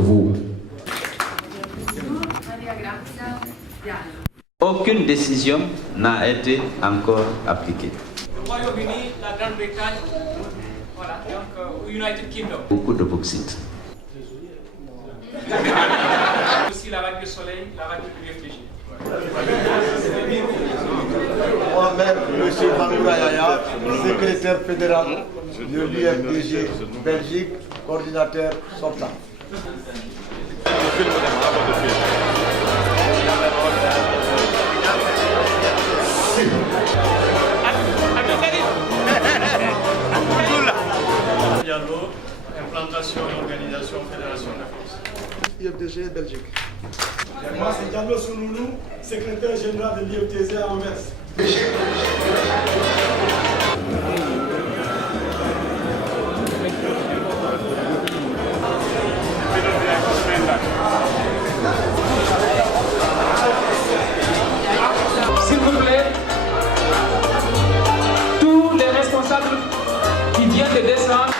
vous. Aucune décision n'a été encore appliquée. Le Royaume-Uni, la Grande-Bretagne, voilà, donc United Kingdom. Beaucoup de Brexit. Aussi la radio Soleil, la radio de l'UFDG. Moi-même, M. Bangoura Yaya, secrétaire fédéral de l'UFDG Belgique, coordinateur sortant. Diallo, implantation et organisation Fédération de France. UFDG Belgique. Moi, c'est Diallo Sounoulou, secrétaire général de l'IFTZ à Anvers. S'il vous plaît, tous les responsables qui viennent de descendre.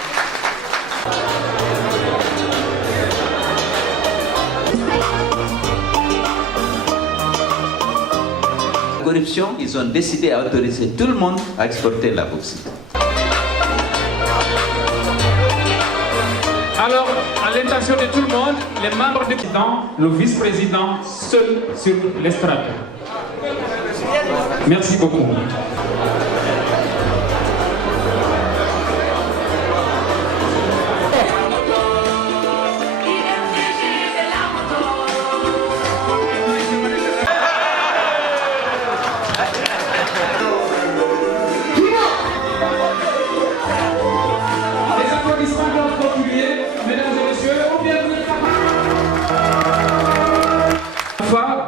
Corruption, ils ont décidé à autoriser tout le monde à exporter la bauxite. Alors, à l'intention de tout le monde, les membres du président, le vice-président, seul sur l'estrade. Merci beaucoup.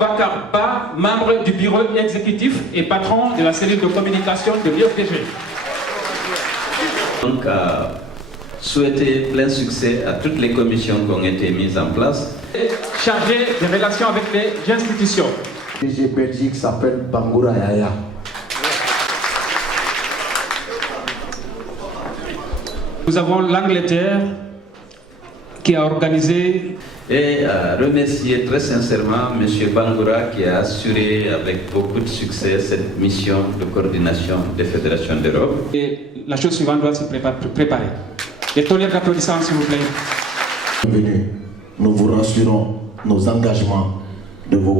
Bakar Ba, membre du bureau exécutif et patron de la cellule de communication de l'IFDG. Donc, souhaiter plein succès à toutes les commissions qui ont été mises en place. Chargé des relations avec les institutions. l'UFDG Belgique s'appelle Bangoura Yaya. Nous avons l'Angleterre qui a organisé. Et remercier très sincèrement M. Bangoura qui a assuré avec beaucoup de succès cette mission de coordination des fédérations d'Europe. Et la chose suivante doit se préparer. Des tonnerres d'applaudissements, s'il vous plaît. Bienvenue. Nous vous rassurons nos engagements à vos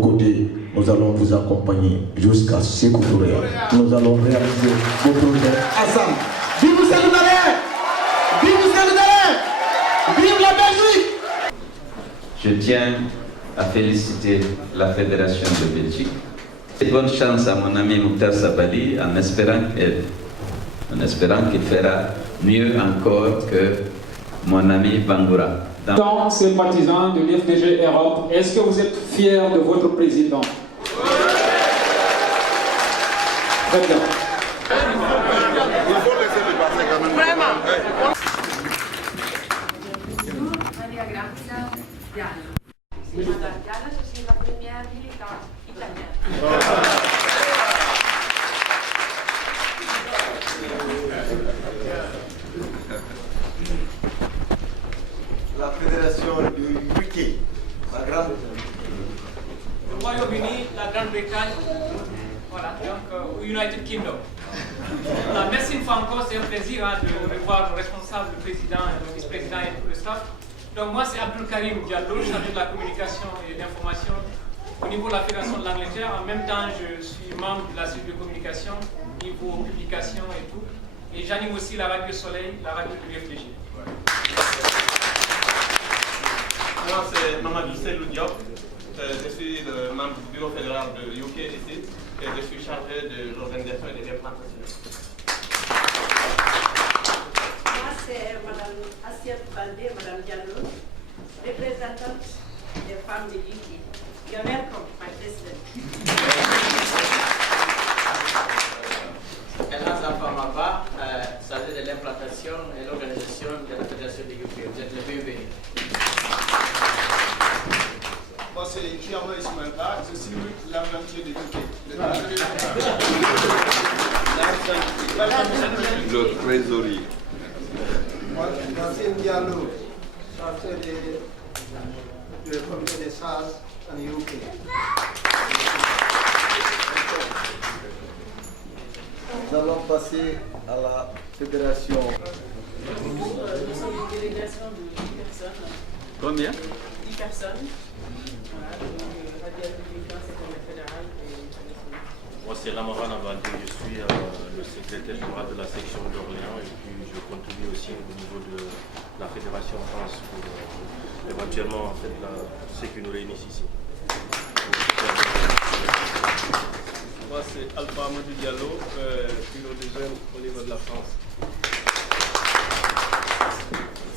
côtés. Nous allons vous accompagner jusqu'à Sékou Touré. Nous allons réaliser vos projets ensemble. Vive le Sénégalais! Vive le Sénégalais! Vive la Belgique! Je tiens à féliciter la Fédération de Belgique. Et bonne chance à mon ami Mouktar Sabali en espérant qu'il fera mieux encore que mon ami Bangoura. Tant sympathisants de l'IFDG Europe, est-ce que vous êtes fiers de votre président? Très bien. Il faut laisser le passer quand même. Vraiment. Maria Grazia Diallo. Madame Diallo, je suis la première militante italienne. La fédération du UK, la grande. Le Royaume-Uni, la Grande-Bretagne, voilà, donc United Kingdom. Voilà, merci une fois encore, c'est un plaisir de revoir le responsable, le président, le vice-président et tout le staff. Donc moi c'est Abdul Karim Diallo, chargé de la communication et de l'information au niveau de la Fédération de l'Angleterre. En même temps, je suis membre de la cellule de communication, niveau publication et tout. Et j'anime aussi la radio Soleil, la radio de l'UFDG. Moi, c'est Mamadou Selou Diop. Je suis le membre du bureau fédéral de UK ici et je suis chargé de l'organisation et de l'implantation. Moi c'est Madame Assiette Baldé, Madame Diallo, représentante des femmes de l'UK. You're welcome, my president. Elhas Afamaba, chargé de l'implantation et l'organisation de la Fédération de UK. Vous êtes le bienvenu. Moi, c'est Chiama Ismaïla, je suis l'inventeur de UK. Le trésorier. Moi, Racine Diallo, chargé de du comité des sages en UK. Nous allons passer à la fédération. Nous sommes une délégation de 10 personnes. Combien? 10 personnes. Voilà, donc Radio Républicain, c'est comme le fédéral. Moi, c'est Lamaran Abadi, je suis le secrétaire général de la section d'Orléans et puis je contribue aussi au niveau de la Fédération France pour éventuellement en fait, ce qui nous réunissent ici. Moi, c'est Alpha Amadou Diallo, bureau des jeunes au niveau de la France.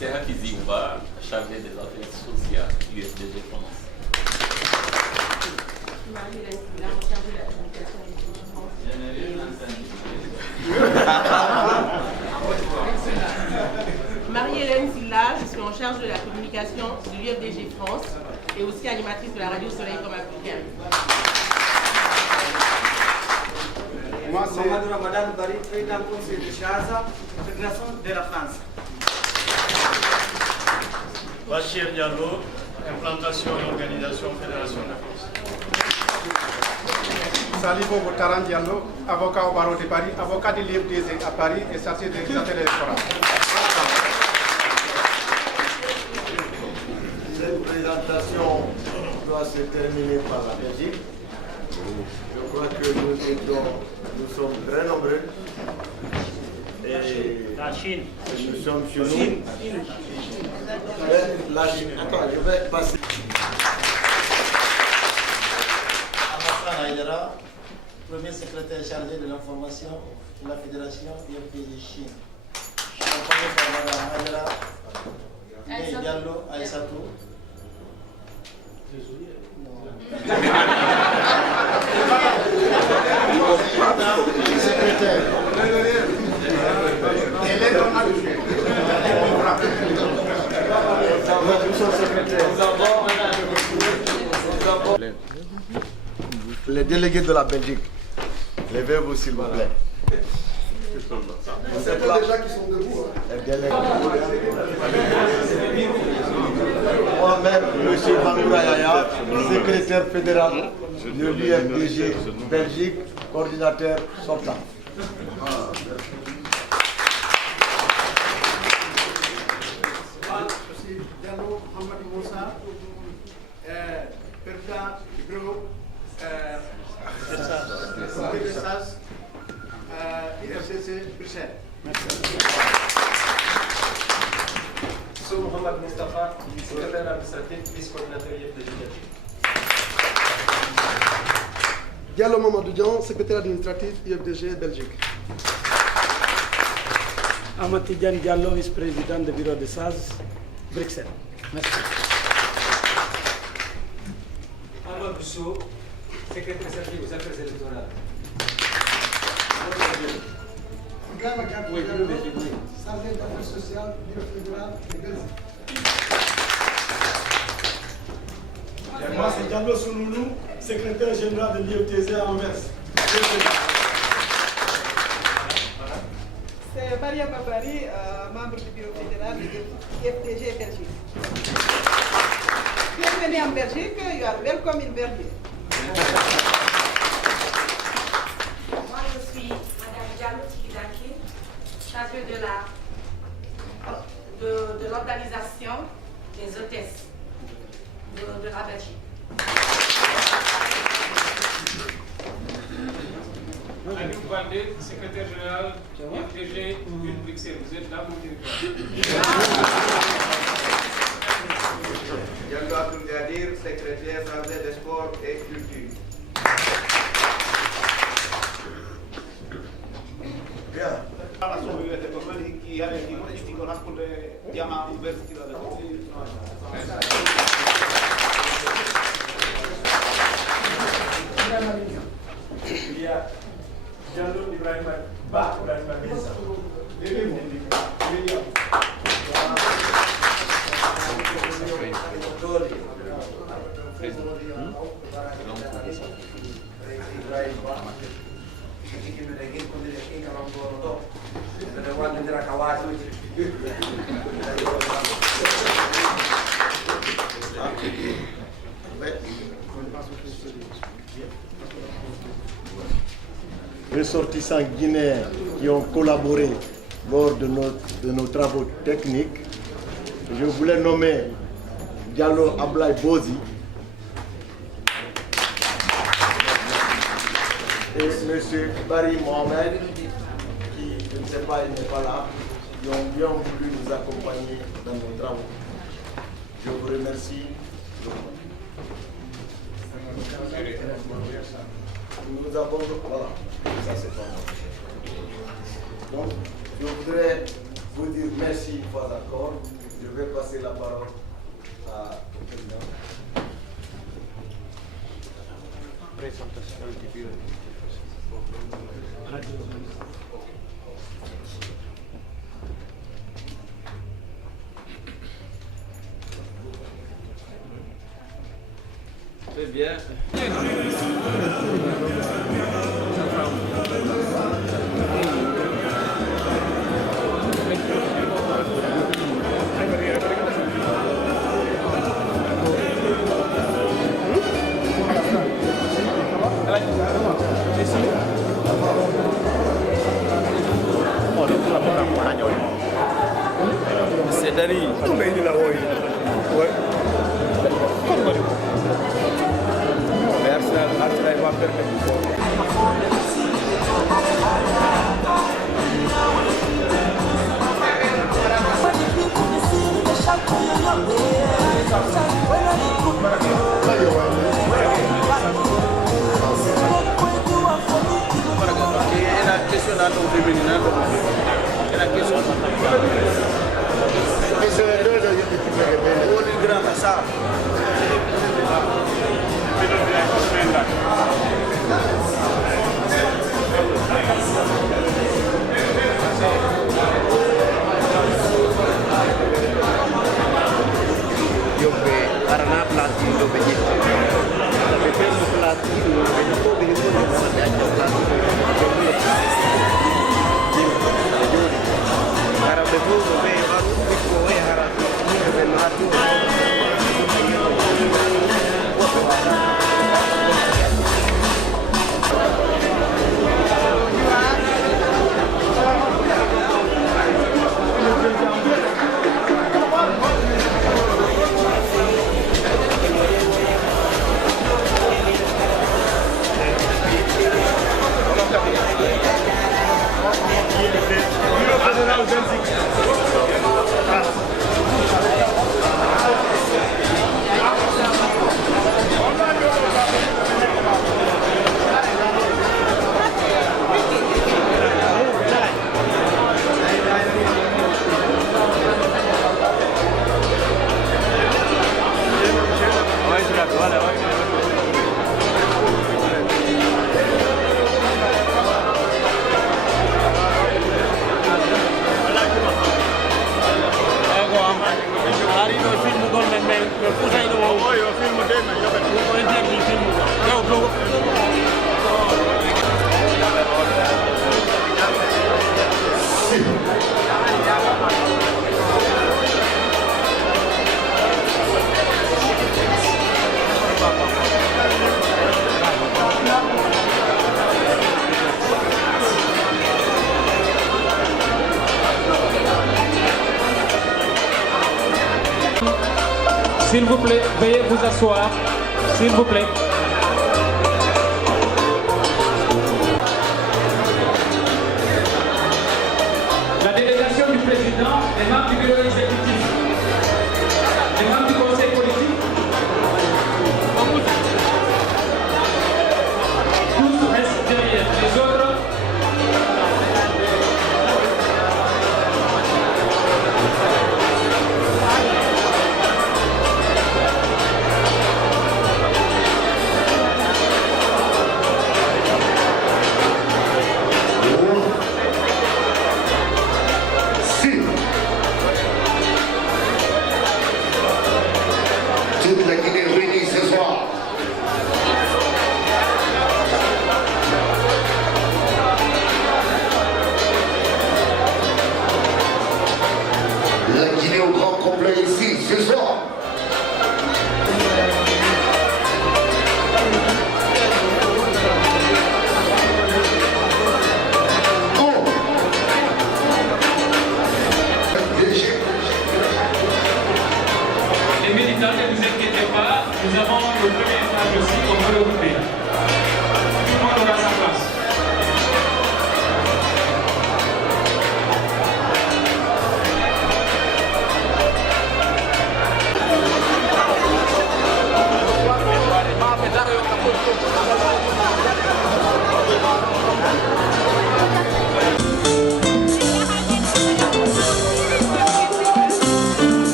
C'est Hafizi Ouba, chargé des affaires sociales UFDG France. Marie-Hélène Silla, je suis en charge de la communication de l'UFDG France et aussi animatrice de la radio Soleil comme africaine. Moi, c'est Mamadou Ramadan Bari, président du conseil de Chaza, fédération de la France. Bachir Diallo, implantation et organisation Fédération de France. Salibo Botaran Diallo, avocat au barreau de Paris, avocat de l'IFDG à Paris et chargé des affaires électorales. Cette présentation doit se terminer par la Belgique. Je crois que nous sommes très nombreux. Et La Chine. nous sommes chez nous. La Chine. Attends, je vais passer. Amassan Haïdara, premier secrétaire chargé de l'information de la Fédération IFDG Chine. Accompagné par Mme Haïdara, et Diallo Aïssatou. Secrétaire. Les délégués de la Belgique, levez-vous s'il vous plaît. Vous êtes là déjà qui sont debout. Les délégués. Moi-même, M. Bangoura Yaya, secrétaire fédéral de l'UFDG Belgique, coordinateur sortant. Je suis Diallo Hamadou Moussa, président du bureau de SAS, IFCC Bruxelles. Merci. Sou Mohamed Mustafa, secrétaire administratif, vice-coordinateur IFDG Belgique. Diallo Mamadou Dian, secrétaire administratif IFDG Belgique. Amatidiane Diallo, vice-président du bureau de SAS, Bruxelles. Merci. Alain Bousso, secrétaire chargé aux affaires électorales. Chargé d'affaires sociales, bureau fédéral de Belgique. Moi, c'est Diallo Souloulou, secrétaire général de l'IFTZ à Anvers. C'est Maria Babari, membre du bureau fédéral de l'IFDG Belgique. Bienvenue en Belgique, you are welcome in Belgique. Moi, je suis Madame Diallo Tikidaki, chargée de l'organisation des hôtesses de la Belgique. Anouk Valdé, secrétaire général IFDG Bruxelles. Vous êtes là, mon directeur. Diallo Abdoul Gadir, secrétaire chargé des sports et culture. Bien. Il y a Diallo Ibrahim Ba, Ibrahim Bessa. ressortissants guinéens qui ont collaboré lors de nos travaux techniques. Je voulais nommer Diallo Ablaye Bozi et M. Barry Mohamed, qui, je ne sais pas, il n'est pas là, qui ont bien voulu nous accompagner dans nos travaux. Je vous remercie. Nous avons, voilà, ça c'est pas mal. Donc, je voudrais vous dire merci une fois encore. Je vais passer la parole au président. Présentation du bureau. Très bien. C'est Dari. Arsenal va S'il vous plaît, veuillez vous asseoir. S'il vous plaît. La délégation du président, les membres du bureau exécutif, les membres du conseil politique, tous restent derrière. Les autres, toute la Guinée réunie ce soir. La Guinée au grand complet ici ce soir. inquiétez pas, nous avons le premier étage aussi qu'on peut occuper. Tout le monde aura sa place.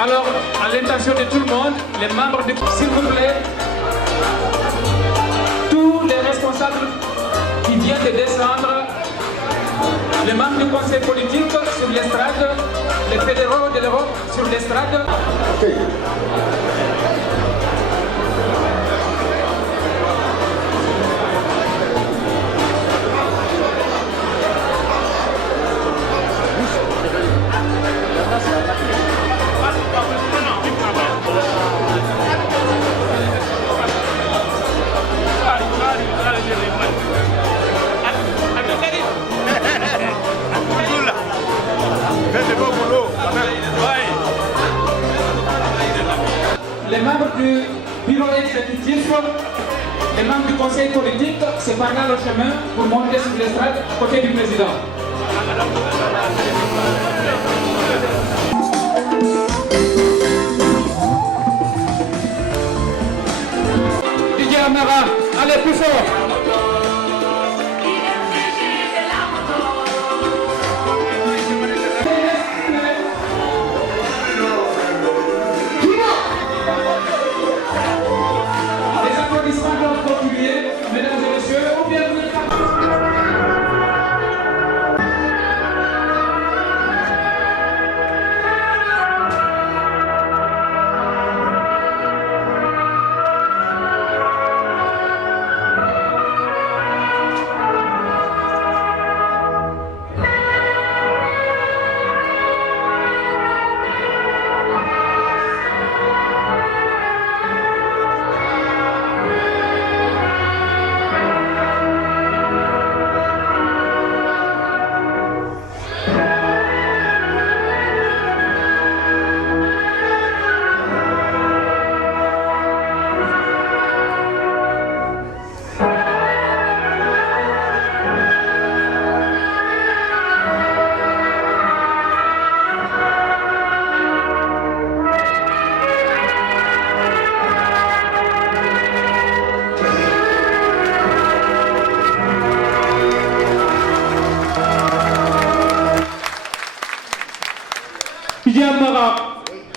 Alors, à l'intention de tout le monde, les membres de... S'il vous plaît, tous les responsables qui viennent de descendre, les membres du conseil politique sur l'estrade, les fédéraux de l'Europe sur l'estrade. Okay. Les membres du bureau exécutif, les membres du conseil politique se parlent le chemin pour monter sur l'estrade à côté du président. Didier Amara, allez plus fort. Mesdames et messieurs, bienvenue.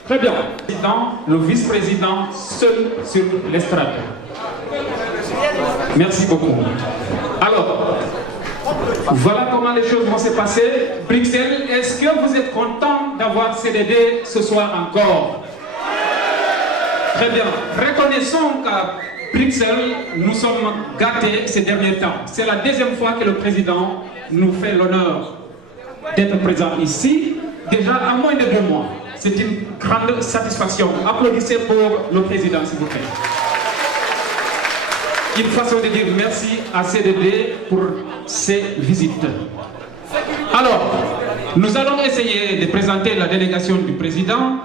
Très bien. Le vice-président seul sur l'estrade. Merci beaucoup. Alors, voilà comment les choses vont se passer. Bruxelles, est-ce que vous êtes content d'avoir CDD ce soir encore? Très bien. Reconnaissons qu'à Bruxelles, nous sommes gâtés ces derniers temps. C'est la deuxième fois que le président nous fait l'honneur d'être présent ici, déjà à moins de 2 mois. C'est une grande satisfaction. Applaudissez pour le président, s'il vous plaît. Une façon de dire merci à CDD pour ces visites. Alors, nous allons essayer de présenter la délégation du président,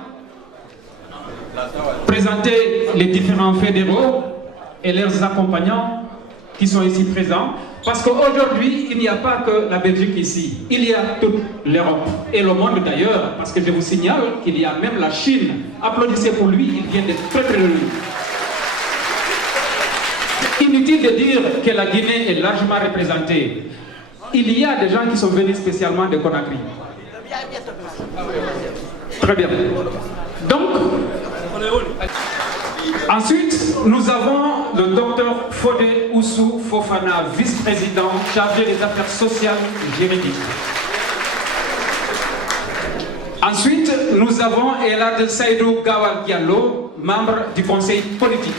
présenter les différents fédéraux et leurs accompagnants qui sont ici présents. Parce qu'aujourd'hui, il n'y a pas que la Belgique ici, il y a toute l'Europe et le monde d'ailleurs, parce que je vous signale qu'il y a même la Chine. Applaudissez pour lui, il vient de très près de lui. Inutile de dire que la Guinée est largement représentée. Il y a des gens qui sont venus spécialement de Conakry. Très bien. Donc, ensuite, nous avons le docteur Fodé Oussou Fofana, vice-président chargé des affaires sociales et juridiques. Ensuite, nous avons Elad Saïdou Gawal Diallo, membre du conseil politique.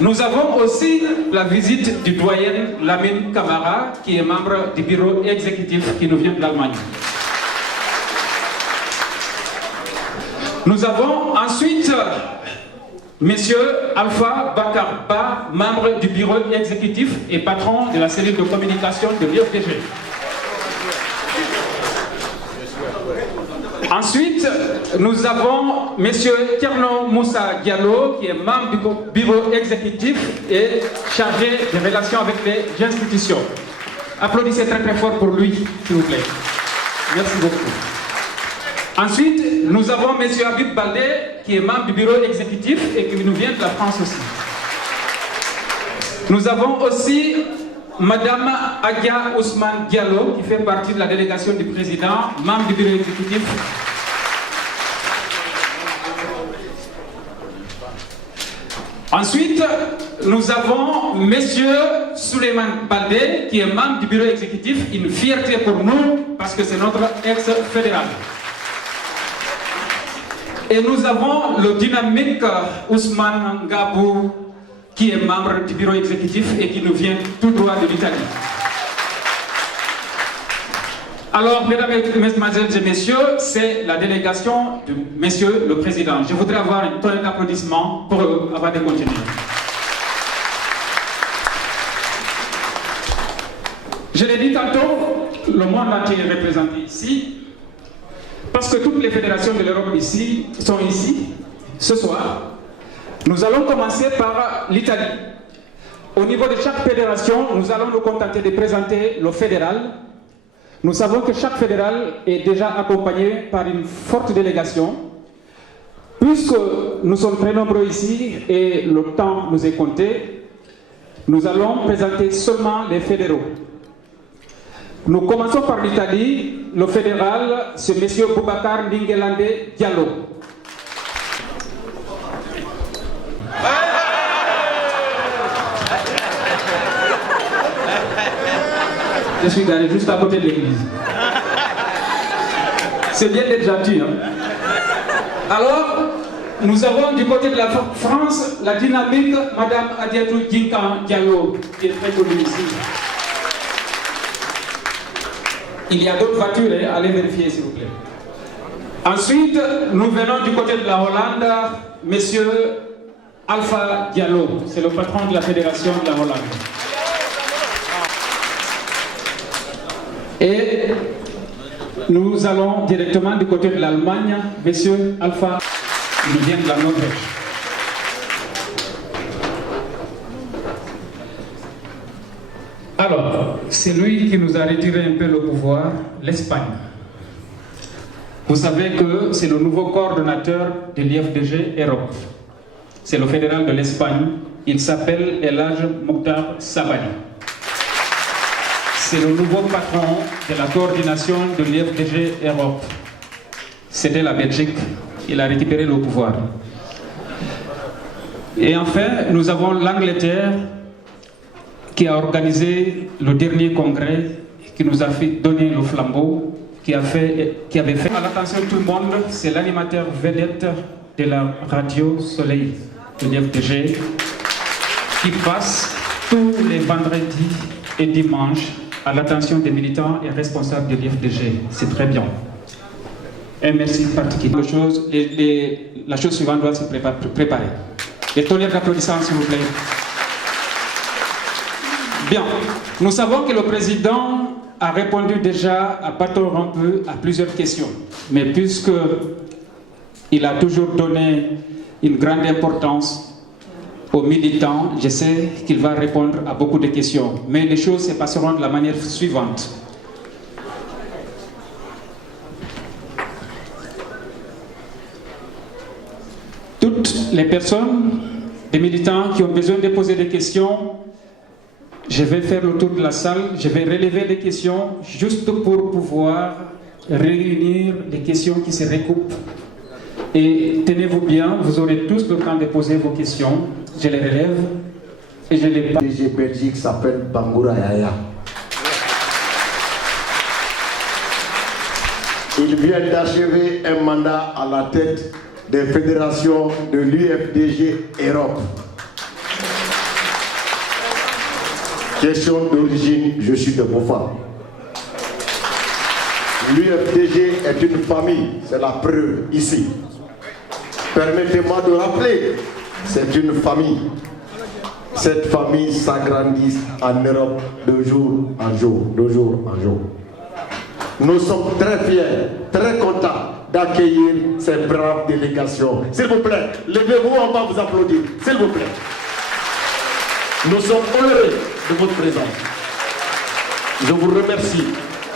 Nous avons aussi la visite du doyen Lamine Camara, qui est membre du bureau exécutif qui nous vient de l'Allemagne. Nous avons ensuite Monsieur Alpha Bakarba, membre du bureau exécutif et patron de la cellule de communication de l'IFDG. Ensuite, nous avons M. Tierno Moussa Diallo, qui est membre du bureau exécutif et chargé des relations avec les institutions. Applaudissez très très fort pour lui, s'il vous plaît. Merci beaucoup. Ensuite, nous avons M. Habib Baldé, qui est membre du bureau exécutif et qui nous vient de la France aussi. Nous avons aussi Madame Agia Ousmane Diallo, qui fait partie de la délégation du président, membre du bureau exécutif. Ensuite, nous avons Monsieur Souleymane Baldé, qui est membre du bureau exécutif, une fierté pour nous, parce que c'est notre ex-fédéral. Et nous avons le dynamique Ousmane Ngabou, qui est membre du bureau exécutif et qui nous vient tout droit de l'Italie. Alors, mesdames, mesdemoiselles et messieurs, c'est la délégation de Monsieur le Président. Je voudrais avoir un tonne d'applaudissements pour eux avant de continuer. Je l'ai dit tantôt, le monde entier est représenté ici, parce que toutes les fédérations de l'Europe ici sont ici, ce soir. Nous allons commencer par l'Italie. Au niveau de chaque fédération, nous allons nous contenter de présenter le fédéral. Nous savons que chaque fédéral est déjà accompagné par une forte délégation. Puisque nous sommes très nombreux ici et le temps nous est compté, nous allons présenter seulement les fédéraux. Nous commençons par l'Italie. Le fédéral, c'est M. Boubacar Ndingelande Diallo. Je suis garé juste à côté de l'église. C'est bien d'être gentil. Hein? Alors, nous avons du côté de la France la dynamique Madame Adiatou Djinkan Diallo, qui est très connue ici. Il y a d'autres voitures, hein? Allez vérifier s'il vous plaît. Ensuite, nous venons du côté de la Hollande, Monsieur Alpha Diallo, c'est le patron de la fédération de la Hollande. Et nous allons directement du côté de l'Allemagne, Monsieur Alpha, il nous vient de la Norvège. Alors, c'est lui qui nous a retiré un peu le pouvoir, l'Espagne. Vous savez que c'est le nouveau coordonnateur de l'IFDG Europe. C'est le fédéral de l'Espagne. Il s'appelle El Hadj Mokhtar Sabali. C'est le nouveau patron de la coordination de l'IFDG Europe. C'était la Belgique. Il a récupéré le pouvoir. Et enfin, nous avons l'Angleterre qui a organisé le dernier congrès, qui nous a fait donner le flambeau, qui avait fait à l'attention de tout le monde. C'est l'animateur vedette de la radio Soleil de l'IFDG qui passe tous les vendredis et dimanches à l'attention des militants et responsables de l'IFDG. C'est très bien. Un merci particulier. La chose suivante doit se préparer. Les tonnerres d'applaudissements, s'il vous plaît. Bien. Nous savons que le président a répondu déjà à bâton rompu à plusieurs questions. Mais puisque il a toujours donné une grande importance aux militants, je sais qu'il va répondre à beaucoup de questions. Mais les choses se passeront de la manière suivante. Toutes les personnes, les militants qui ont besoin de poser des questions, je vais faire le tour de la salle, je vais relever les questions juste pour pouvoir réunir les questions qui se recoupent. Et tenez-vous bien, vous aurez tous le temps de poser vos questions. Je les relève et je les passe. Le DG Belgique s'appelle Bangoura Yaya. Il vient d'achever un mandat à la tête des fédérations de l'UFDG Europe. Question d'origine, je suis de Bofa. L'UFDG est une famille, c'est la preuve ici. Permettez-moi de rappeler, c'est une famille. Cette famille s'agrandit en Europe de jour en jour, de jour en jour. Nous sommes très fiers, très contents d'accueillir ces braves délégations. S'il vous plaît, levez-vous, on va vous applaudir. S'il vous plaît. Nous sommes honorés de votre présence. Je vous remercie,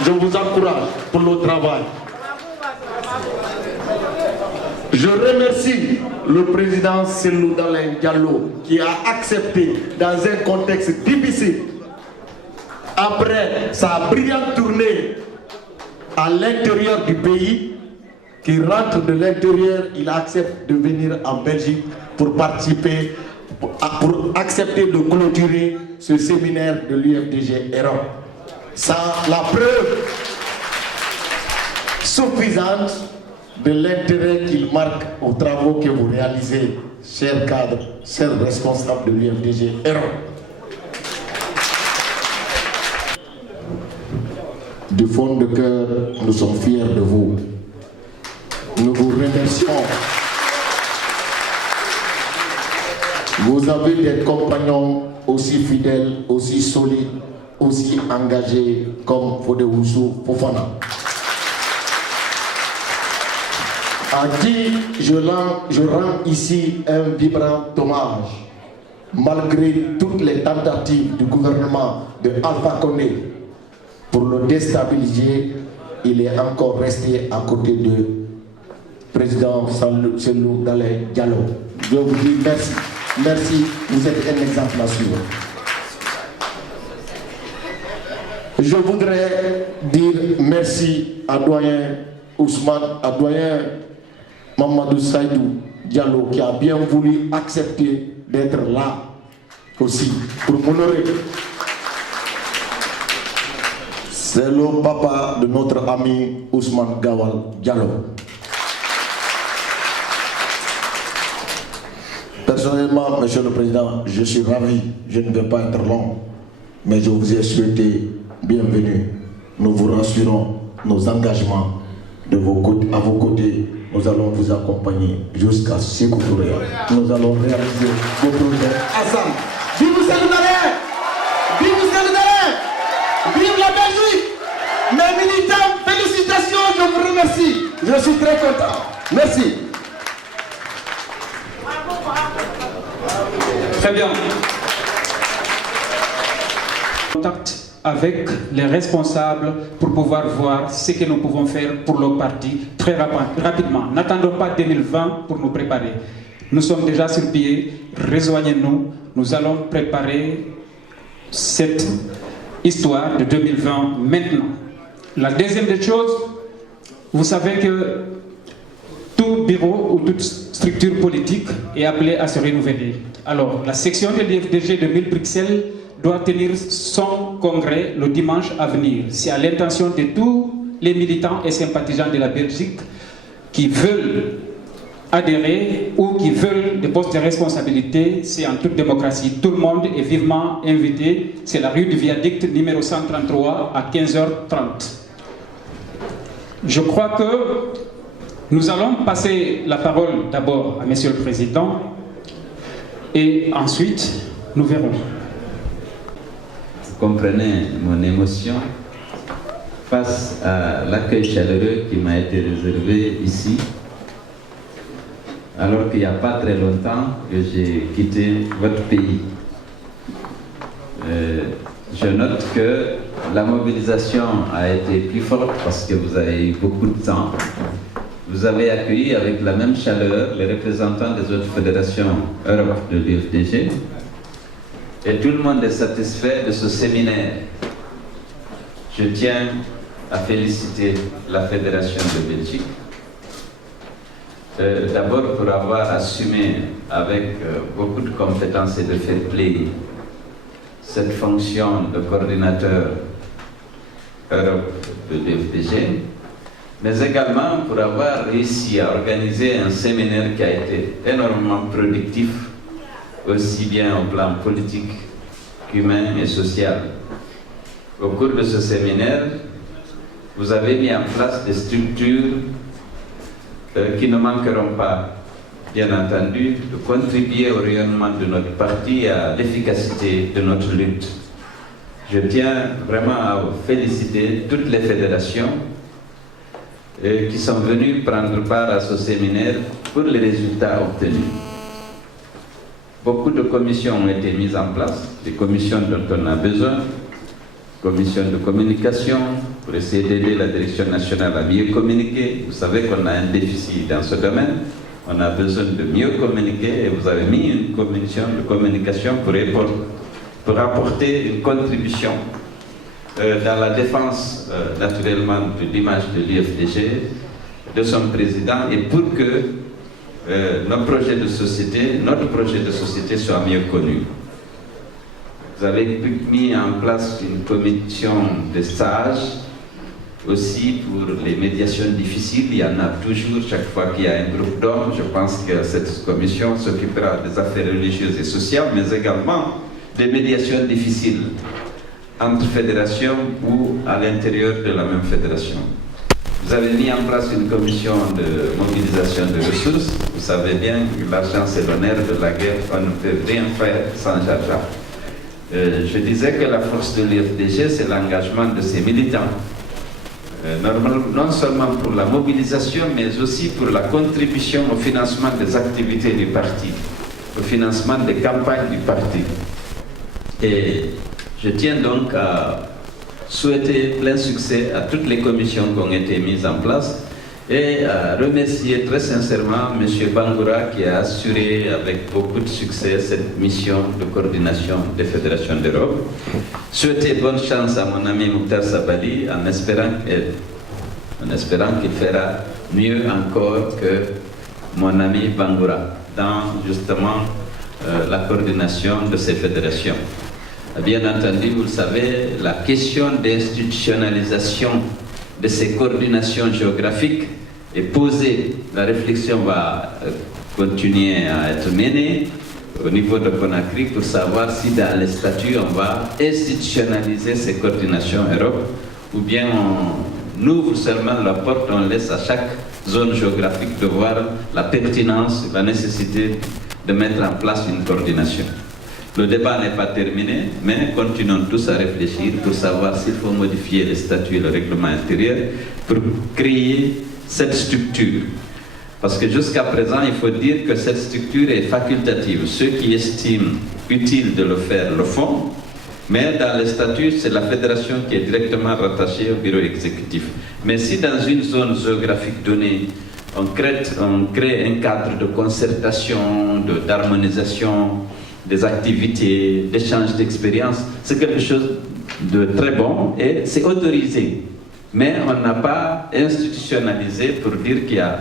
je vous encourage pour le travail. Je remercie le président Cellou Dalein Diallo qui a accepté dans un contexte difficile, après sa brillante tournée à l'intérieur du pays, qui rentre de l'intérieur, il accepte de venir en Belgique pour participer, pour accepter de clôturer ce séminaire de l'UFDG Europe. Ça, la preuve suffisante de l'intérêt qu'il marque aux travaux que vous réalisez, chers cadres, chers responsables de l'UFDG Europe. Du fond de cœur, nous sommes fiers de vous. Nous vous remercions. Vous avez des compagnons aussi fidèles, aussi solides, aussi engagés comme Fodewusu Fofana, à qui je rends ici un vibrant hommage, malgré toutes les tentatives du gouvernement de Alpha Condé pour le déstabiliser. Il est encore resté à côté de président Cellou Dalein Diallo. Je vous dis merci. Merci, vous êtes un exemple à suivre. Je voudrais dire merci à doyen Ousmane, à doyen Mamadou Saïdou Diallo qui a bien voulu accepter d'être là aussi pour m'honorer. C'est le papa de notre ami Ousmane Gawal Diallo. Personnellement, Monsieur le Président, je suis ravi, je ne vais pas être long, mais je vous ai souhaité bienvenue. Nous vous rassurons nos engagements à vos côtés. Nous allons vous accompagner jusqu'à Sékou Touré. Nous allons réaliser vos projets ensemble. Vive Cellou Dalein! Vive Cellou Dalein! Vive la Belgique! Mes militants, félicitations, je vous remercie. Je suis très content. Merci. Très bien. Contact avec les responsables pour pouvoir voir ce que nous pouvons faire pour le parti très rapidement. N'attendons pas 2020 pour nous préparer. Nous sommes déjà sur pied, rejoignez-nous. Nous allons préparer cette histoire de 2020 maintenant. La deuxième des choses, vous savez que tout bureau ou toute structure politique est appelée à se renouveler. Alors, la section de l'IFDG de Bruxelles doit tenir son congrès le dimanche à venir. C'est à l'intention de tous les militants et sympathisants de la Belgique qui veulent adhérer ou qui veulent des postes de responsabilité. C'est en toute démocratie. Tout le monde est vivement invité. C'est la rue du Viaduc numéro 133 à 15h30. Je crois que nous allons passer la parole d'abord à Monsieur le Président et ensuite nous verrons. Vous comprenez mon émotion face à l'accueil chaleureux qui m'a été réservé ici, alors qu'il n'y a pas très longtemps que j'ai quitté votre pays. Je note que la mobilisation a été plus forte parce que vous avez eu beaucoup de temps. Vous avez accueilli avec la même chaleur les représentants des autres fédérations Europe de l'UFDG et tout le monde est satisfait de ce séminaire. Je tiens à féliciter la Fédération de Belgique, d'abord pour avoir assumé avec beaucoup de compétences et de fair play cette fonction de coordinateur Europe de l'UFDG, mais également pour avoir réussi à organiser un séminaire qui a été énormément productif, aussi bien au plan politique qu'humain et social. Au cours de ce séminaire, vous avez mis en place des structures qui ne manqueront pas, bien entendu, de contribuer au rayonnement de notre parti et à l'efficacité de notre lutte. Je tiens vraiment à féliciter toutes les fédérations qui sont venues prendre part à ce séminaire pour les résultats obtenus. Beaucoup de commissions ont été mises en place, des commissions dont on a besoin, commission de communication, pour essayer d'aider la direction nationale à mieux communiquer. Vous savez qu'on a un déficit dans ce domaine, on a besoin de mieux communiquer et vous avez mis une commission de communication pour apporter une contribution dans la défense naturellement de l'image de l'UFDG, de son président et pour que notre projet de société soit mieux connu. Vous avez mis en place une commission de stage aussi pour les médiations difficiles. Il y en a toujours chaque fois qu'il y a un groupe d'hommes. Je pense que cette commission s'occupera des affaires religieuses et sociales, mais également des médiations difficiles entre fédérations ou à l'intérieur de la même fédération. Vous avez mis en place une commission de mobilisation de ressources. Vous savez bien que l'argent c'est l'honneur de la guerre, on ne peut rien faire sans argent. Je disais que la force de l'UFDG, c'est l'engagement de ses militants. Non seulement pour la mobilisation, mais aussi pour la contribution au financement des activités du parti, au financement des campagnes du parti. Et je tiens donc à souhaiter plein succès à toutes les commissions qui ont été mises en place et à remercier très sincèrement M. Bangoura qui a assuré avec beaucoup de succès cette mission de coordination des fédérations d'Europe. Souhaiter bonne chance à mon ami Mouktar Sabali en espérant qu'il fera mieux encore que mon ami Bangoura dans justement la coordination de ces fédérations. Bien entendu, vous le savez, la question d'institutionnalisation de ces coordinations géographiques est posée. La réflexion va continuer à être menée au niveau de Conakry pour savoir si dans les statuts on va institutionnaliser ces coordinations Europe ou bien on ouvre seulement la porte, on laisse à chaque zone géographique de voir la pertinence, la nécessité de mettre en place une coordination. Le débat n'est pas terminé, mais continuons tous à réfléchir pour savoir s'il faut modifier les statuts et le règlement intérieur pour créer cette structure. Parce que jusqu'à présent, il faut dire que cette structure est facultative. Ceux qui estiment utile de le faire le font, mais dans les statuts, c'est la fédération qui est directement rattachée au bureau exécutif. Mais si dans une zone géographique donnée, on crée un cadre de concertation, d'harmonisation, des activités, d'échange d'expérience, c'est quelque chose de très bon et c'est autorisé. Mais on n'a pas institutionnalisé pour dire qu'il y a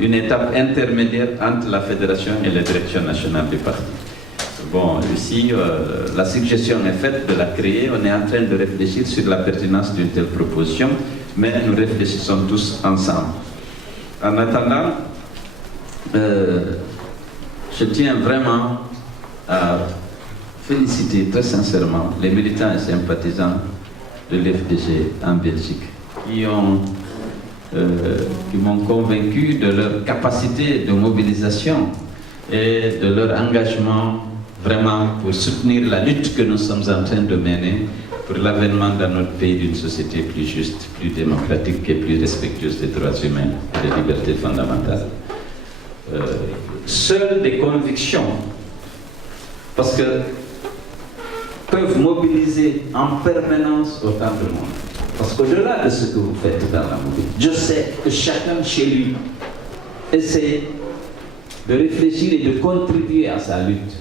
une étape intermédiaire entre la fédération et la direction nationale du parti. Bon, ici, la suggestion est faite de la créer. On est en train de réfléchir sur la pertinence d'une telle proposition, mais nous réfléchissons tous ensemble. En attendant, je tiens vraiment à féliciter très sincèrement les militants et sympathisants de l'FDG en Belgique qui m'ont convaincu de leur capacité de mobilisation et de leur engagement vraiment pour soutenir la lutte que nous sommes en train de mener pour l'avènement dans notre pays d'une société plus juste, plus démocratique et plus respectueuse des droits humains et des libertés fondamentales. Seules des convictions, parce que peuvent mobiliser en permanence autant de monde. Parce qu'au-delà de ce que vous faites dans la mobilité, je sais que chacun chez lui essaie de réfléchir et de contribuer à sa lutte.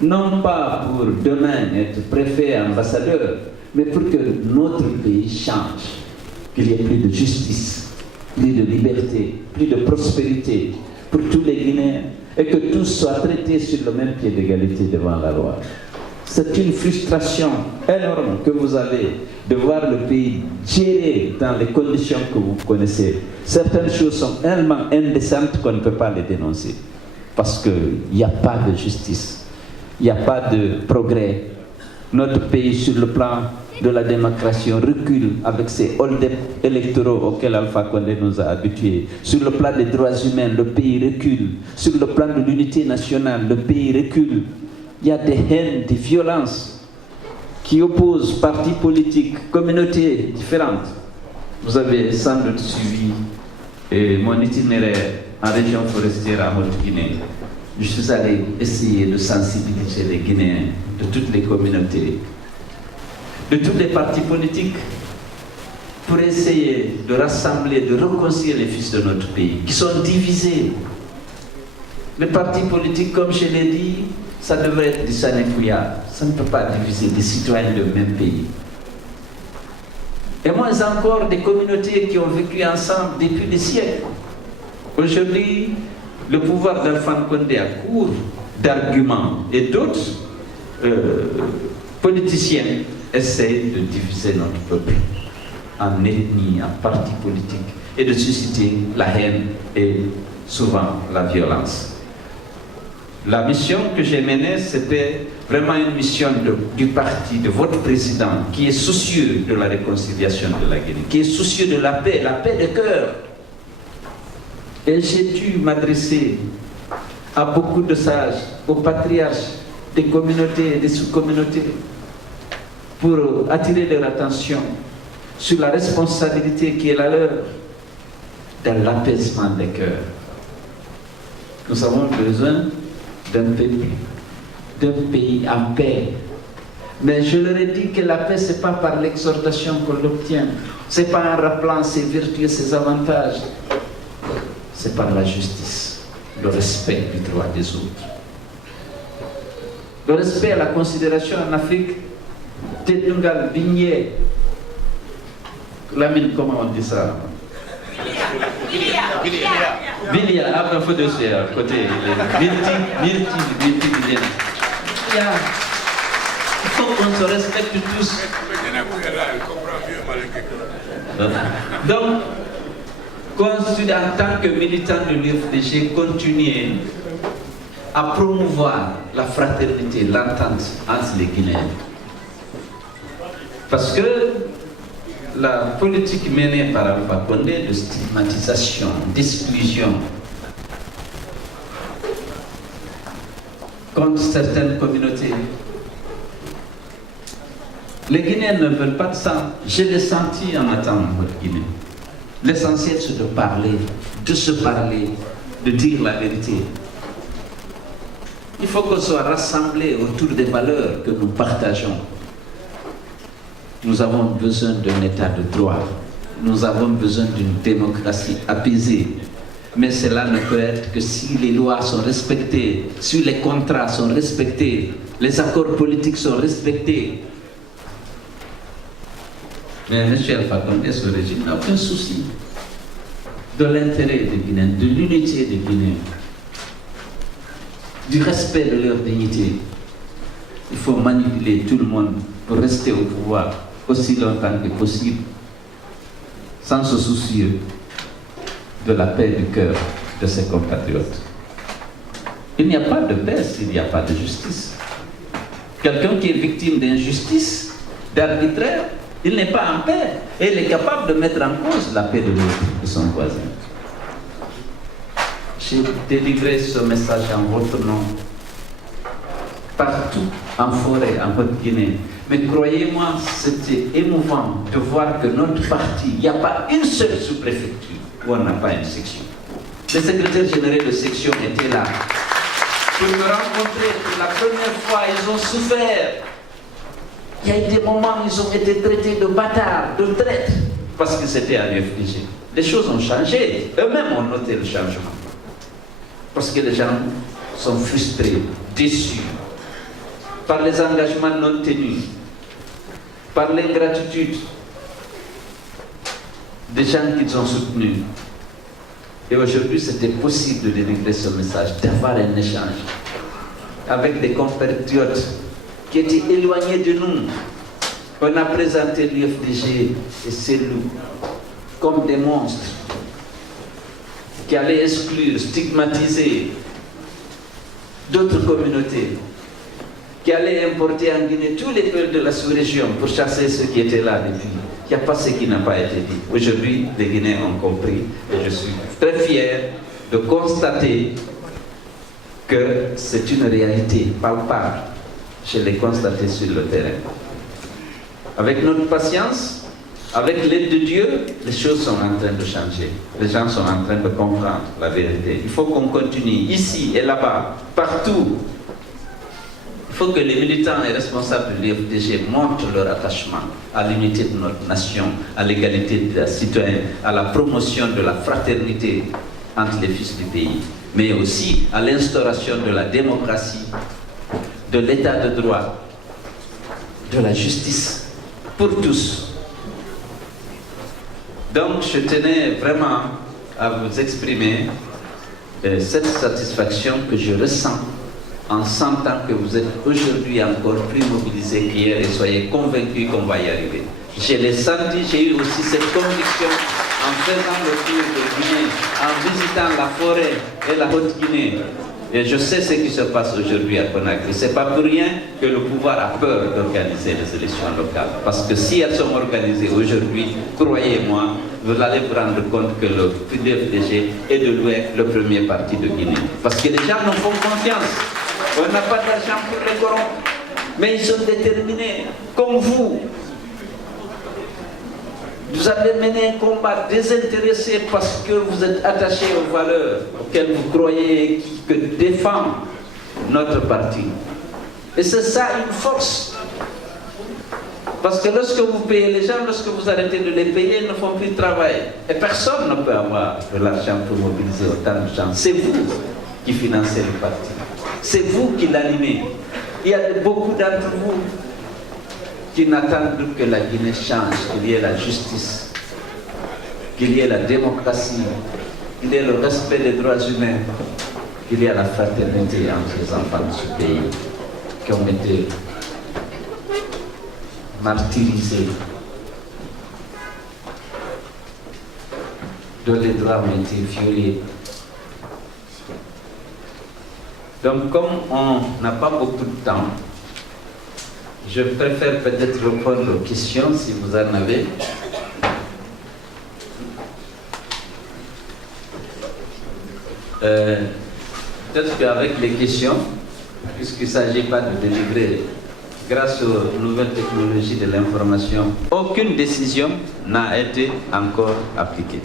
Non pas pour demain être préfet, ambassadeur, mais pour que notre pays change, qu'il y ait plus de justice, plus de liberté, plus de prospérité pour tous les Guinéens et que tous soient traités sur le même pied d'égalité devant la loi. C'est une frustration énorme que vous avez de voir le pays géré dans les conditions que vous connaissez. Certaines choses sont tellement indécentes qu'on ne peut pas les dénoncer. Parce qu'il n'y a pas de justice, il n'y a pas de progrès. Notre pays, sur le plan de la démocratie, recule avec ces hold-up électoraux auxquels Alpha Condé nous a habitués. Sur le plan des droits humains, le pays recule. Sur le plan de l'unité nationale, le pays recule. Il y a des haines, des violences qui opposent partis politiques, communautés différentes. Vous avez sans doute suivi mon itinéraire en région forestière à Haute-Guinée. Je suis allé essayer de sensibiliser les Guinéens de toutes les communautés, de tous les partis politiques, pour essayer de rassembler, de réconcilier les fils de notre pays, qui sont divisés. Les partis politiques, comme je l'ai dit, ça devrait être du Sanekouya. Ça ne peut pas diviser des citoyens du même pays. Et moins encore des communautés qui ont vécu ensemble depuis des siècles. Aujourd'hui, le pouvoir d'Alpha Condé a court d'arguments et d'autres politiciens essayent de diviser notre peuple en ethnie, en partis politiques et de susciter la haine et souvent la violence. La mission que j'ai menée, c'était vraiment une mission du parti, de votre président, qui est soucieux de la réconciliation de la Guinée, qui est soucieux de la paix de cœur. Et j'ai dû m'adresser à beaucoup de sages, aux patriarches des communautés et des sous-communautés, pour attirer leur attention sur la responsabilité qui est la leur dans l'apaisement des cœurs. Nous avons besoin d'un pays en paix. Mais je leur ai dit que la paix, ce n'est pas par l'exhortation qu'on l'obtient. Ce n'est pas en rappelant ses vertus et ses avantages. C'est par la justice, le respect du droit des autres. Le respect à la considération en Afrique, Tétungal, Bigné, Lamine, comment on dit ça? Bilia, après un peu de ce à côté, il faut qu'on se respecte tous. Donc, en tant que militant de l'UFDG, continuer à promouvoir la fraternité, l'entente entre les Guinéens. Parce que la politique menée par Alpha Condé de stigmatisation, d'exclusion contre certaines communautés, les Guinéens ne veulent pas de ça. Je l'ai senti en attendant votre Guinée. L'essentiel, c'est de parler, de se parler, de dire la vérité. Il faut qu'on soit rassemblés autour des valeurs que nous partageons. Nous avons besoin d'un état de droit. Nous avons besoin d'une démocratie apaisée. Mais cela ne peut être que si les lois sont respectées, si les contrats sont respectés, les accords politiques sont respectés. Mais M. Alpha Condé, ce régime n'a aucun souci de l'intérêt des Guinéens, de l'unité des Guinéens, du respect de leur dignité. Il faut manipuler tout le monde pour rester au pouvoir aussi longtemps que possible, sans se soucier de la paix du cœur de ses compatriotes. Il n'y a pas de paix s'il n'y a pas de justice. Quelqu'un qui est victime d'injustice, d'arbitraire, il n'est pas en paix et il est capable de mettre en cause la paix de l'autre, de son voisin. J'ai délivré ce message en votre nom, partout en forêt, en Haute-Guinée. Mais croyez-moi, c'était émouvant de voir que notre parti, il n'y a pas une seule sous-préfecture où on n'a pas une section. Les secrétaires généraux de section étaient là pour me rencontrer pour la première fois. Ils ont souffert. Il y a eu des moments où ils ont été traités de bâtards, de traîtres, parce qu'ils étaient à l'UFDG. Les choses ont changé. Eux-mêmes ont noté le changement. Parce que les gens sont frustrés, déçus par les engagements non tenus, par l'ingratitude des gens qu'ils ont soutenus. Et aujourd'hui, c'était possible de délivrer ce message, d'avoir un échange avec des compatriotes qui étaient éloignés de nous. On a présenté l'UFDG et CELU comme des monstres qui allaient exclure, stigmatiser d'autres communautés, qui allaient importer en Guinée tous les peuples de la sous-région pour chasser ceux qui étaient là depuis. Il n'y a pas ce qui n'a pas été dit. Aujourd'hui, les Guinéens ont compris et je suis très fier de constater que c'est une réalité palpable. Je l'ai constaté sur le terrain. Avec notre patience, avec l'aide de Dieu, les choses sont en train de changer. Les gens sont en train de comprendre la vérité. Il faut qu'on continue, ici et là-bas, partout. Il faut que les militants et responsables de l'UFDG montrent leur attachement à l'unité de notre nation, à l'égalité des citoyens, à la promotion de la fraternité entre les fils du pays, mais aussi à l'instauration de la démocratie, de l'état de droit, de la justice pour tous. Donc je tenais vraiment à vous exprimer cette satisfaction que je ressens en sentant que vous êtes aujourd'hui encore plus mobilisés qu'hier et soyez convaincus qu'on va y arriver. Je l'ai senti, j'ai eu aussi cette conviction en faisant le tour de Guinée, en visitant la forêt et la Haute-Guinée. Et je sais ce qui se passe aujourd'hui à Conakry. Ce n'est pas pour rien que le pouvoir a peur d'organiser les élections locales. Parce que si elles sont organisées aujourd'hui, croyez-moi, vous allez vous rendre compte que le UFDG est de loin le premier parti de Guinée. Parce que les gens nous font confiance. On n'a pas d'argent pour les corrompre. Mais ils sont déterminés, comme vous. Vous avez mené un combat désintéressé parce que vous êtes attaché aux valeurs auxquelles vous croyez que défend notre parti. Et c'est ça une force. Parce que lorsque vous payez les gens, lorsque vous arrêtez de les payer, ils ne font plus de travail. Et personne ne peut avoir de l'argent pour mobiliser autant de gens. C'est vous qui financez le parti. C'est vous qui l'animez. Il y a beaucoup d'entre vous qui n'attendent que la Guinée change, qu'il y ait la justice, qu'il y ait la démocratie, qu'il y ait le respect des droits humains, qu'il y ait la fraternité entre les enfants de ce pays qui ont été martyrisés, dont les droits ont été violés. Donc comme on n'a pas beaucoup de temps, je préfère peut-être répondre aux questions si vous en avez. Peut-être qu'avec les questions, puisqu'il ne s'agit pas de délivrer, grâce aux nouvelles technologies de l'information, aucune décision n'a été encore appliquée.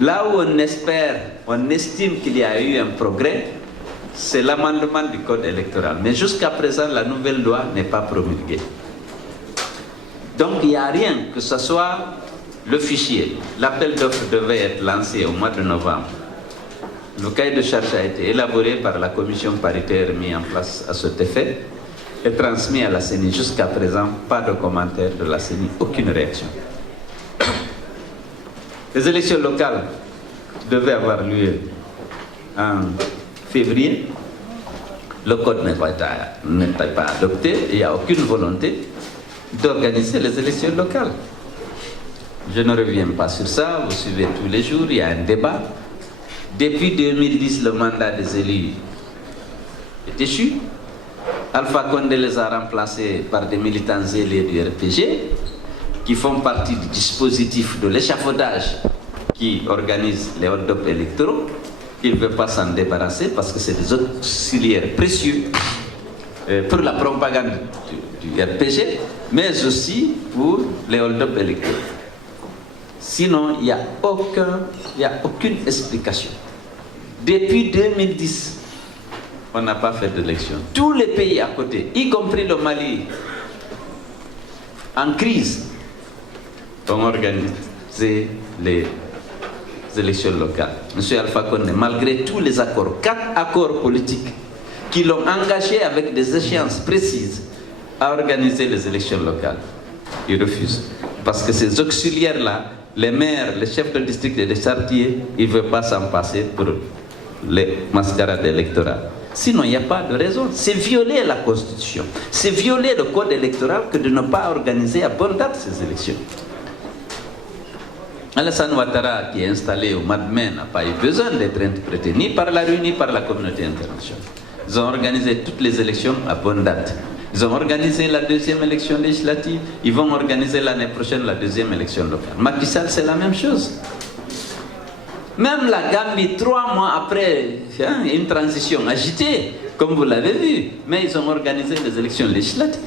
Là où on espère, on estime qu'il y a eu un progrès, c'est l'amendement du code électoral. Mais jusqu'à présent, la nouvelle loi n'est pas promulguée. Donc il n'y a rien, que ce soit le fichier. L'appel d'offres devait être lancé au mois de novembre. Le cahier de charge a été élaboré par la commission paritaire mise en place à cet effet et transmis à la CENI. Jusqu'à présent, pas de commentaire de la CENI, aucune réaction. Les élections locales devaient avoir lieu en février. Le code n'est pas adopté, il n'y a aucune volonté d'organiser les élections locales. Je ne reviens pas sur ça, vous suivez tous les jours, il y a un débat. Depuis 2010, le mandat des élus est échu. Alpha Condé les a remplacés par des militants zélés du RPG qui font partie du dispositif de l'échafaudage qui organise les hold-up électoraux. Il ne veut pas s'en débarrasser parce que c'est des auxiliaires précieux pour la propagande du RPG, mais aussi pour les hold-up électoraux. Sinon, il n'y a aucune explication. Depuis 2010, on n'a pas fait d'élection. Tous les pays à côté, y compris le Mali, en crise, ont organisé les élections locales. Monsieur Alpha Condé, malgré tous les accords, 4 accords politiques qui l'ont engagé avec des échéances précises à organiser les élections locales, il refuse. Parce que ces auxiliaires-là, les maires, les chefs de district et les chartiers, ils ne veulent pas s'en passer pour les mascarades électorales. Sinon, il n'y a pas de raison. C'est violer la Constitution. C'est violer le code électoral que de ne pas organiser à bonne date ces élections. Alassane Ouattara, qui est installé au mois de mai, n'a pas eu besoin d'être interprété ni par la rue ni par la communauté internationale. Ils ont organisé toutes les élections à bonne date. Ils ont organisé la deuxième élection législative. Ils vont organiser l'année prochaine la deuxième élection locale. Macky Sall, c'est la même chose. Même la Gambie, 3 mois après, une transition agitée, comme vous l'avez vu, mais ils ont organisé les élections législatives.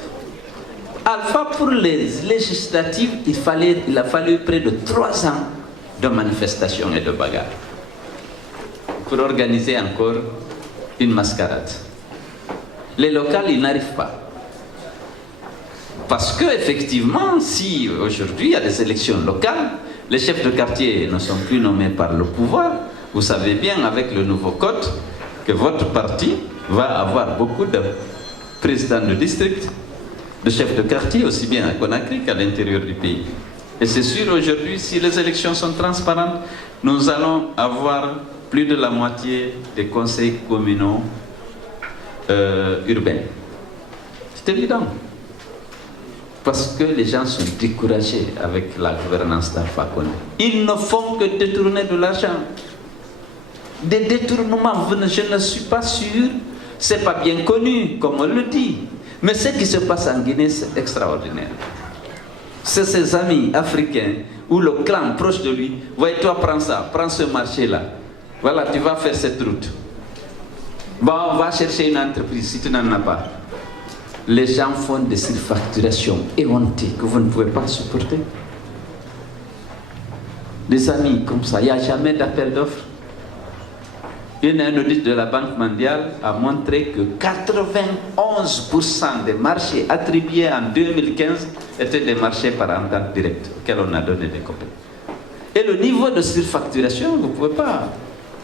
Alpha, pour les législatives, il a fallu près de 3 ans de manifestations et de bagarres pour organiser encore une mascarade. Les locales, ils n'arrivent pas. Parce qu'effectivement, si aujourd'hui il y a des élections locales, les chefs de quartier ne sont plus nommés par le pouvoir. Vous savez bien, avec le nouveau code, que votre parti va avoir beaucoup de présidents de district, de chefs de quartier, aussi bien à Conakry qu'à l'intérieur du pays. Et c'est sûr, aujourd'hui, si les élections sont transparentes, nous allons avoir plus de la moitié des conseils communaux urbains. C'est évident. Parce que les gens sont découragés avec la gouvernance d'Alpha Condé. Ils ne font que détourner de l'argent. Des détournements, je ne suis pas sûr, c'est pas bien connu, comme on le dit. Mais ce qui se passe en Guinée, c'est extraordinaire. C'est ses amis africains, ou le clan proche de lui, voyez, toi, prends ça, prends ce marché-là. Voilà, tu vas faire cette route. Bon, on va chercher une entreprise si tu n'en as pas. Les gens font des surfacturations éhontées que vous ne pouvez pas supporter. Des amis comme ça, il n'y a jamais d'appel d'offres. Un audit de la Banque mondiale a montré que 91% des marchés attribués en 2015 étaient des marchés par entente directe auxquels on a donné des copies. Et le niveau de surfacturation, vous ne pouvez pas.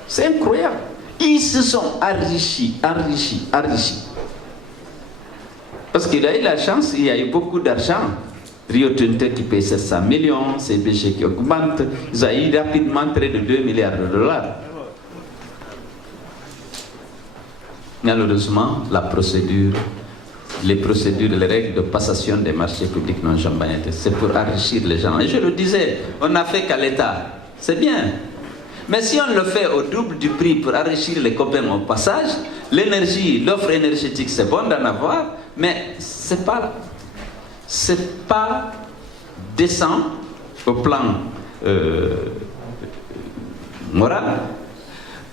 C'est incroyable. Ils se sont enrichis. Parce qu'il a eu la chance, il y a eu beaucoup d'argent. Rio Tinto qui paye 700 millions, CBG qui augmente. Ils ont eu rapidement près de 2 milliards de dollars. Malheureusement, les procédures, les règles de passation des marchés publics n'ont jamais été. C'est pour enrichir les gens. Et je le disais, on n'a fait qu'à l'État. C'est bien. Mais si on le fait au double du prix pour enrichir les copains au passage, l'énergie, l'offre énergétique, c'est bon d'en avoir, mais c'est pas décent au plan moral.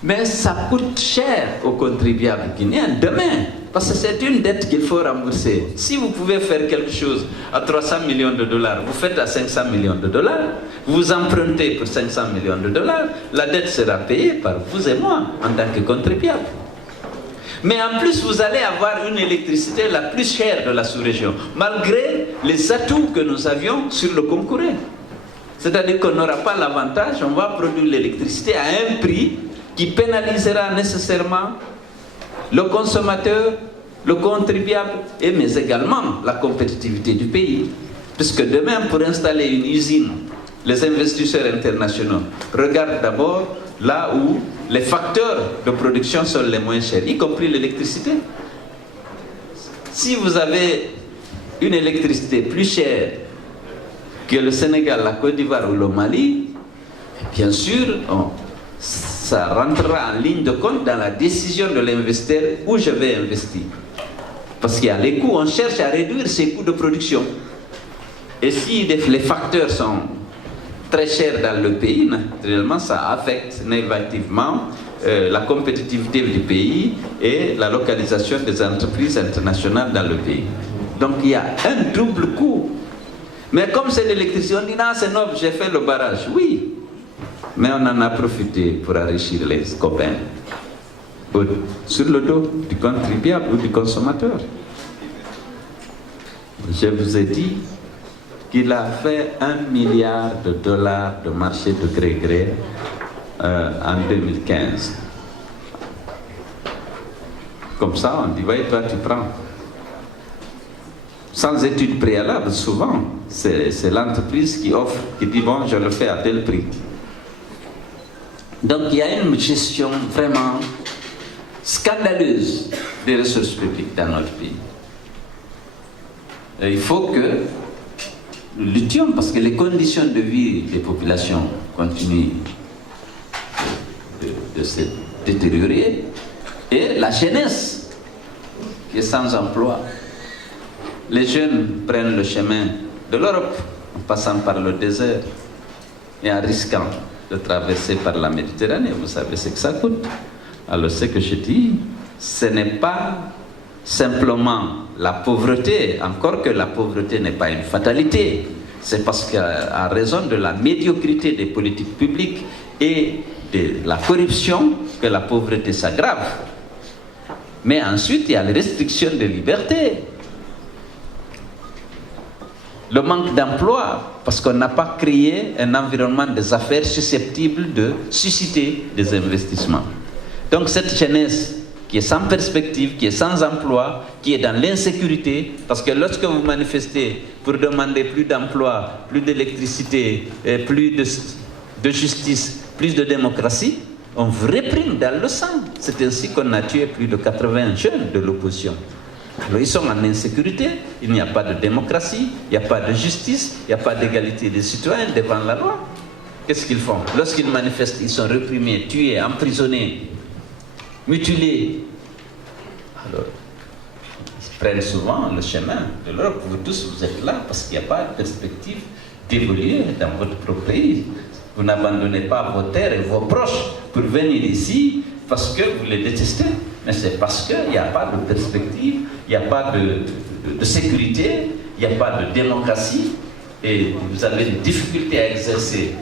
Mais ça coûte cher aux contribuables guinéens demain, parce que c'est une dette qu'il faut rembourser. Si vous pouvez faire quelque chose à 300 millions de dollars, vous faites à 500 millions de dollars, vous empruntez pour 500 millions de dollars, la dette sera payée par vous et moi en tant que contribuables. Mais en plus, vous allez avoir une électricité la plus chère de la sous-région, malgré les atouts que nous avions sur le concurrent. C'est-à-dire qu'on n'aura pas l'avantage, on va produire l'électricité à un prix qui pénalisera nécessairement le consommateur, le contribuable, mais également la compétitivité du pays. Puisque demain, pour installer une usine, les investisseurs internationaux regardent d'abord là où les facteurs de production sont les moins chers, y compris l'électricité. Si vous avez une électricité plus chère que le Sénégal, la Côte d'Ivoire ou le Mali, bien sûr, ça rentrera en ligne de compte dans la décision de l'investisseur où je vais investir. Parce qu'il y a les coûts, on cherche à réduire ces coûts de production. Et si les facteurs sont très chers dans le pays, naturellement, ça affecte négativement la compétitivité du pays et la localisation des entreprises internationales dans le pays. Donc il y a un double coût. Mais comme c'est l'électricité, on dit non, c'est noble, j'ai fait le barrage. Oui. Mais on en a profité pour enrichir les copains sur le dos du contribuable ou du consommateur. Je vous ai dit qu'il a fait $1 milliard de marché de gré-gré en 2015. Comme ça, on dit, oui, toi tu prends. Sans étude préalable, souvent, c'est l'entreprise qui offre, qui dit, bon, je le fais à tel prix. Donc il y a une gestion vraiment scandaleuse des ressources publiques dans notre pays. Et il faut que nous luttions parce que les conditions de vie des populations continuent de se détériorer et la jeunesse qui est sans emploi. Les jeunes prennent le chemin de l'Europe en passant par le désert et en risquant de traverser par la Méditerranée. Vous savez ce que ça coûte. Alors ce que je dis, ce n'est pas simplement la pauvreté, encore que la pauvreté n'est pas une fatalité. C'est parce qu'en raison de la médiocrité des politiques publiques et de la corruption que la pauvreté s'aggrave. Mais ensuite, il y a les restrictions de liberté. Le manque d'emploi, parce qu'on n'a pas créé un environnement des affaires susceptible de susciter des investissements. Donc cette jeunesse qui est sans perspective, qui est sans emploi, qui est dans l'insécurité, parce que lorsque vous manifestez pour demander plus d'emploi, plus d'électricité, plus de justice, plus de démocratie, on vous réprime dans le sang. C'est ainsi qu'on a tué plus de 80 jeunes de l'opposition. Alors ils sont en insécurité, il n'y a pas de démocratie, il n'y a pas de justice, il n'y a pas d'égalité des citoyens devant la loi. Qu'est-ce qu'ils font? Lorsqu'ils manifestent, ils sont réprimés, tués, emprisonnés, mutilés. Alors, ils prennent souvent le chemin de l'Europe. Vous tous, vous êtes là parce qu'il n'y a pas de perspective d'évoluer dans votre propre pays. Vous n'abandonnez pas vos terres et vos proches pour venir ici parce que vous les détestez. Mais c'est parce qu'il n'y a pas de perspective, il n'y a pas de sécurité, il n'y a pas de démocratie et vous avez des difficultés à exercer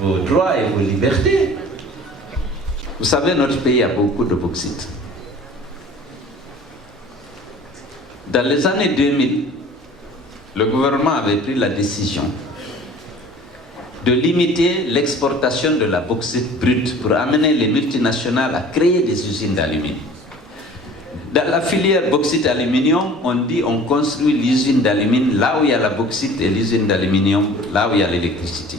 vos droits et vos libertés. Vous savez, notre pays a beaucoup de bauxite. Dans les années 2000, le gouvernement avait pris la décision de limiter l'exportation de la bauxite brute pour amener les multinationales à créer des usines d'aluminium. Dans la filière bauxite-aluminium, on dit on construit l'usine d'aluminium là où il y a la bauxite et l'usine d'aluminium là où il y a l'électricité.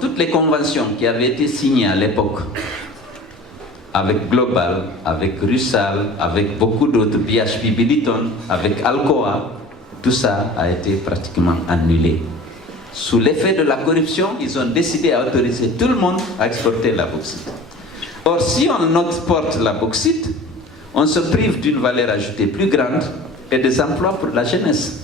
Toutes les conventions qui avaient été signées à l'époque, avec Global, avec Rusal, avec beaucoup d'autres, BHP Billiton, avec Alcoa, tout ça a été pratiquement annulé. Sous l'effet de la corruption, ils ont décidé à autoriser tout le monde à exporter la bauxite. Or, si on exporte la bauxite, on se prive d'une valeur ajoutée plus grande et des emplois pour la jeunesse.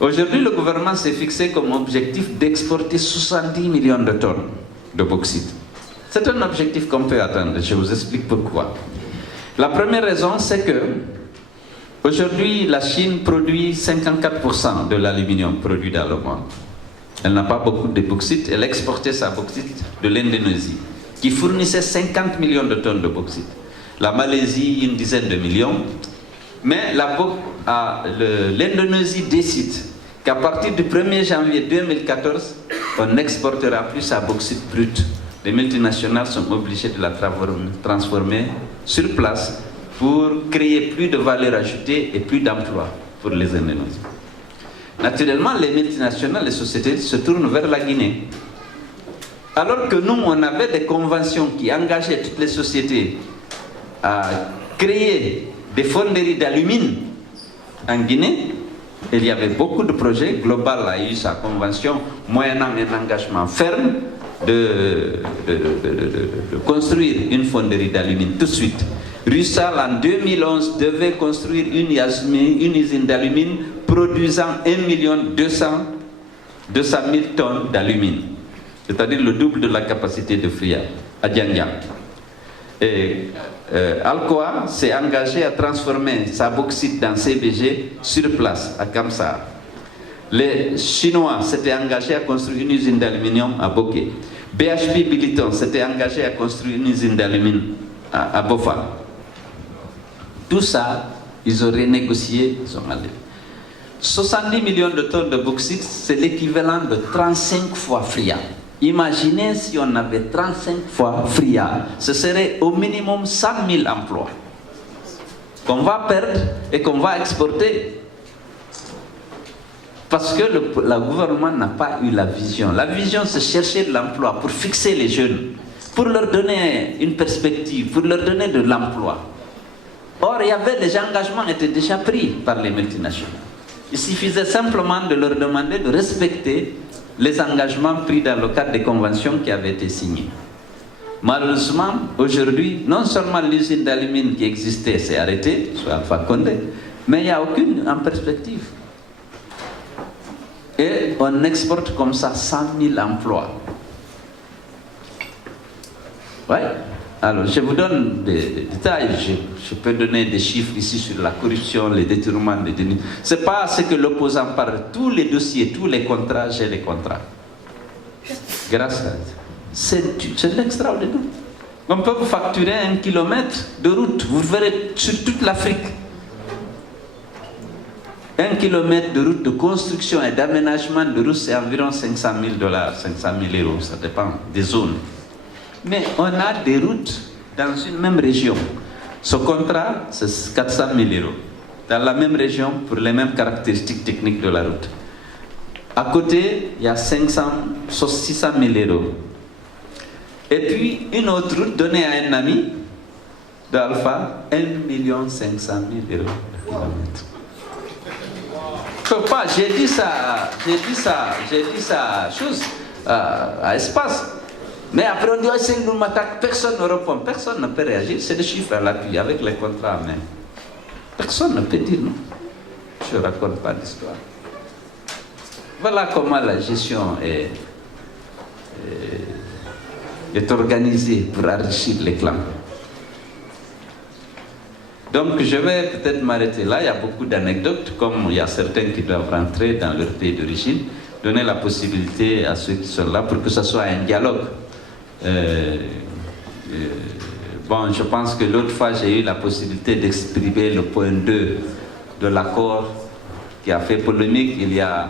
Aujourd'hui, le gouvernement s'est fixé comme objectif d'exporter 70 millions de tonnes de bauxite. C'est un objectif qu'on peut atteindre, je vous explique pourquoi. La première raison, c'est que aujourd'hui, la Chine produit 54% de l'aluminium produit dans le monde. Elle n'a pas beaucoup de bauxite, elle exportait sa bauxite de l'Indonésie, qui fournissait 50 millions de tonnes de bauxite. La Malaisie, une dizaine de millions. Mais l'Indonésie décide qu'à partir du 1er janvier 2014, on n'exportera plus sa bauxite brute. Les multinationales sont obligées de la transformer sur place pour créer plus de valeur ajoutée et plus d'emplois pour les Indonésiens. Naturellement, les multinationales, les sociétés se tournent vers la Guinée. Alors que nous, on avait des conventions qui engageaient toutes les sociétés à créer des fonderies d'alumine en Guinée. Il y avait beaucoup de projets. Global a eu sa convention, moyennant un engagement ferme de construire une fonderie d'alumine tout de suite. Rusal, en 2011, devait construire une usine d'alumine produisant 1 200 000 tonnes d'alumine, c'est-à-dire le double de la capacité de Fria à Diangyang. Et Alcoa s'est engagé à transformer sa bauxite dans CBG sur place, à Kamsar. Les Chinois s'étaient engagés à construire une usine d'aluminium à Bokeh. BHP Billiton s'était engagé à construire une usine d'aluminium à Bofa. Tout ça, ils ont renégocié, ils ont allé. 70 millions de tonnes de bauxite, c'est l'équivalent de 35 fois Fria. Imaginez si on avait 35 fois Fria, ce serait au minimum 100 000 emplois qu'on va perdre et qu'on va exporter. Parce que le gouvernement n'a pas eu la vision. La vision, c'est chercher de l'emploi pour fixer les jeunes, pour leur donner une perspective, pour leur donner de l'emploi. Or, il y avait les engagements étaient déjà pris par les multinationales. Il suffisait simplement de leur demander de respecter les engagements pris dans le cadre des conventions qui avaient été signées. Malheureusement, aujourd'hui, non seulement l'usine d'alumine qui existait s'est arrêtée, soit Alpha Condé, mais il n'y a aucune en perspective. Et on exporte comme ça 100 000 emplois. Oui. Alors, je vous donne des détails. Je peux donner des chiffres ici sur la corruption, les détournements des deniers. Ce n'est pas ce que l'opposant parle. Tous les dossiers, tous les contrats, j'ai les contrats. Grâce à ça. C'est l'extraordinaire. On peut vous facturer 1 kilomètre de route. Vous verrez sur toute l'Afrique. 1 kilomètre de route de construction et d'aménagement de route, c'est environ 500 000 $, 500 000 €. Ça dépend des zones. Mais on a des routes dans une même région. Ce contrat, c'est 400 000 €. Dans la même région, pour les mêmes caractéristiques techniques de la route. À côté, il y a 600 000 €. Et puis, une autre route donnée à un ami d'Alpha, 1 500 000 € de kilomètre. Pas, j'ai dit ça, chose, à espace. Mais après on dit, oh, c'est une attaque, personne ne répond, personne ne peut réagir, c'est des chiffres à l'appui, avec les contrats en main. Personne ne peut dire non. Je ne raconte pas d'histoire. Voilà comment la gestion est organisée pour enrichir les clans. Donc je vais peut-être m'arrêter là, il y a beaucoup d'anecdotes, comme il y a certains qui doivent rentrer dans leur pays d'origine, donner la possibilité à ceux qui sont là pour que ce soit un dialogue. Bon, je pense que l'autre fois j'ai eu la possibilité d'exprimer le point 2 de l'accord qui a fait polémique. Il y a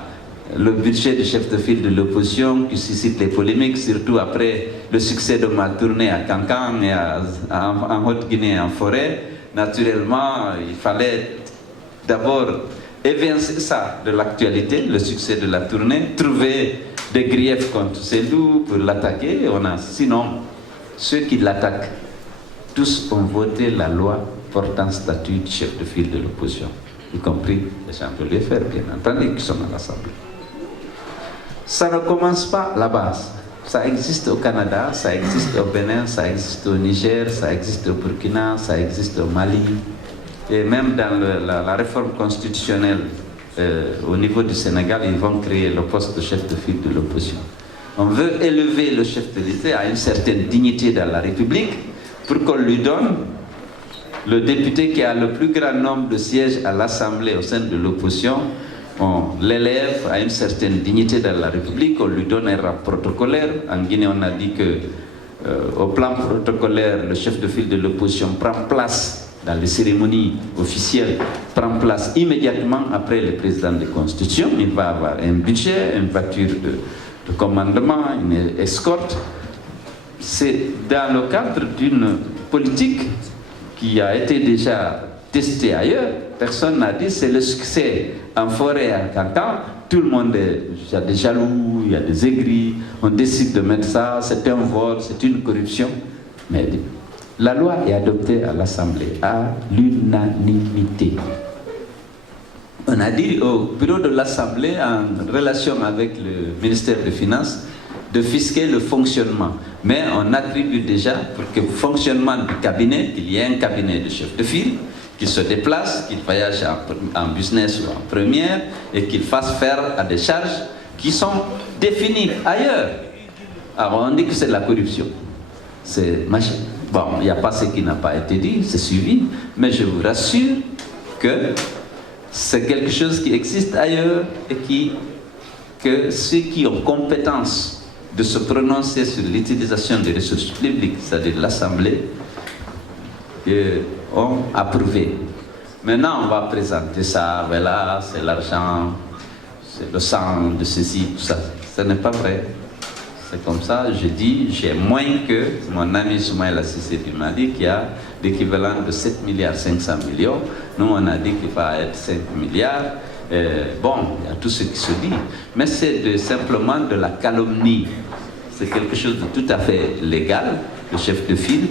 le budget du chef de file de l'opposition qui suscite les polémiques, surtout après le succès de ma tournée à Cancan et en Haute-Guinée en forêt. Naturellement, il fallait d'abord évincer ça de l'actualité, le succès de la tournée, trouver des griefs contre Cellou pour l'attaquer. Sinon, ceux qui l'attaquent, tous ont voté la loi portant statut de chef de file de l'opposition, y compris les gens de l'UFR, bien entendu, qui sont à l'Assemblée. Ça ne commence pas là-bas. Ça existe au Canada, ça existe au Bénin, ça existe au Niger, ça existe au Burkina, ça existe au Mali. Et même dans la réforme constitutionnelle au niveau du Sénégal, ils vont créer le poste de chef de file de l'opposition. On veut élever le chef de l'État à une certaine dignité dans la République pour qu'on lui donne le député qui a le plus grand nombre de sièges à l'Assemblée au sein de l'opposition. On l'élève à une certaine dignité dans la République, on lui donne un rang protocolaire. En Guinée, on a dit que au plan protocolaire, le chef de file de l'opposition prend place dans les cérémonies officielles, prend place immédiatement après le président de Constitution. Il va avoir un budget, une voiture de commandement, une escorte. C'est dans le cadre d'une politique qui a été déjà testée ailleurs. Personne n'a dit c'est le succès en forêt à Cancan. Tout le monde il y a des jaloux, il y a des aigris, on décide de mettre ça, c'est un vol, c'est une corruption. Mais la loi est adoptée à l'Assemblée à l'unanimité. On a dit au bureau de l'Assemblée, en relation avec le ministère des Finances, de fisquer le fonctionnement. Mais on attribue déjà pour que le fonctionnement du cabinet, qu'il y ait un cabinet de chef de file, qu'il se déplace, qu'il voyage en business ou en première et qu'il fasse faire à des charges qui sont définies ailleurs. Alors on dit que c'est de la corruption. C'est machin. Bon, il n'y a pas ce qui n'a pas été dit, c'est suivi, mais je vous rassure que c'est quelque chose qui existe ailleurs et que ceux qui ont compétence de se prononcer sur l'utilisation des ressources publiques, c'est-à-dire l'Assemblée, ont approuvé. Maintenant, on va présenter ça, voilà, c'est l'argent, c'est le sang de ceci, tout ça. Ce n'est pas vrai. C'est comme ça, je dis, j'ai moins que mon ami Soumaïla Cissé du Mali qui a l'équivalent de 7 milliards 500 millions. Nous, on a dit qu'il va être 5 milliards. Bon, il y a tout ce qui se dit. Mais c'est simplement de la calomnie. c'est quelque chose de tout à fait légal, le chef de file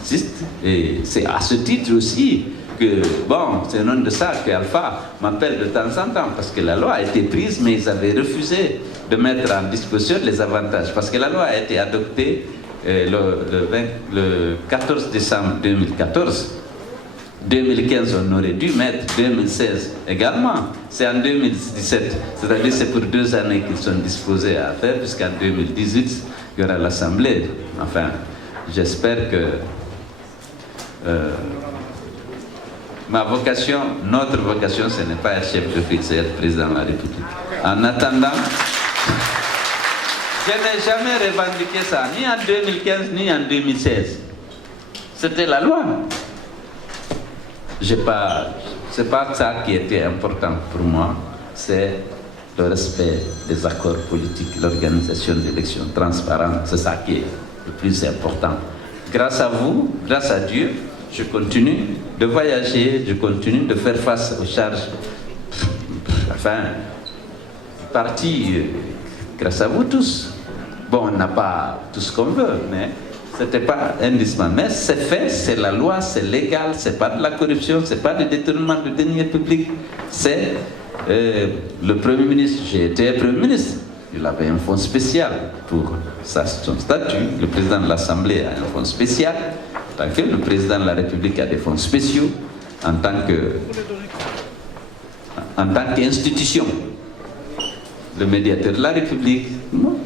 existe, et c'est à ce titre aussi que, bon, c'est non de ça qu'Alpha m'appelle de temps en temps, parce que la loi a été prise, mais ils avaient refusé de mettre en discussion les avantages, parce que la loi a été adoptée le 14 décembre 2014. 2015, on aurait dû mettre 2016 également. C'est en 2017, c'est-à-dire c'est pour 2 années qu'ils sont disposés à faire, jusqu'en 2018, il y aura l'Assemblée. Enfin, j'espère que ma vocation, notre vocation, ce n'est pas être chef de file, c'est être président de la République. En attendant, je n'ai jamais revendiqué ça, ni en 2015, ni en 2016. C'était la loi. C'est pas ça qui était important pour moi, c'est le respect des accords politiques, l'organisation d'élections transparentes, c'est ça qui est le plus important. Grâce à vous, grâce à Dieu, je continue de voyager, je continue de faire face aux charges, enfin, partie grâce à vous tous. Bon, on n'a pas tout ce qu'on veut, mais c'était pas indispensable. Mais c'est fait, c'est la loi, c'est légal, c'est pas de la corruption, c'est pas de détournement de deniers publics. C'est le Premier ministre, j'ai été Premier ministre, il avait un fonds spécial pour son statut. Le président de l'Assemblée a un fonds spécial, tant que le président de la République a des fonds spéciaux en tant qu'institution. Le médiateur de la République, bon.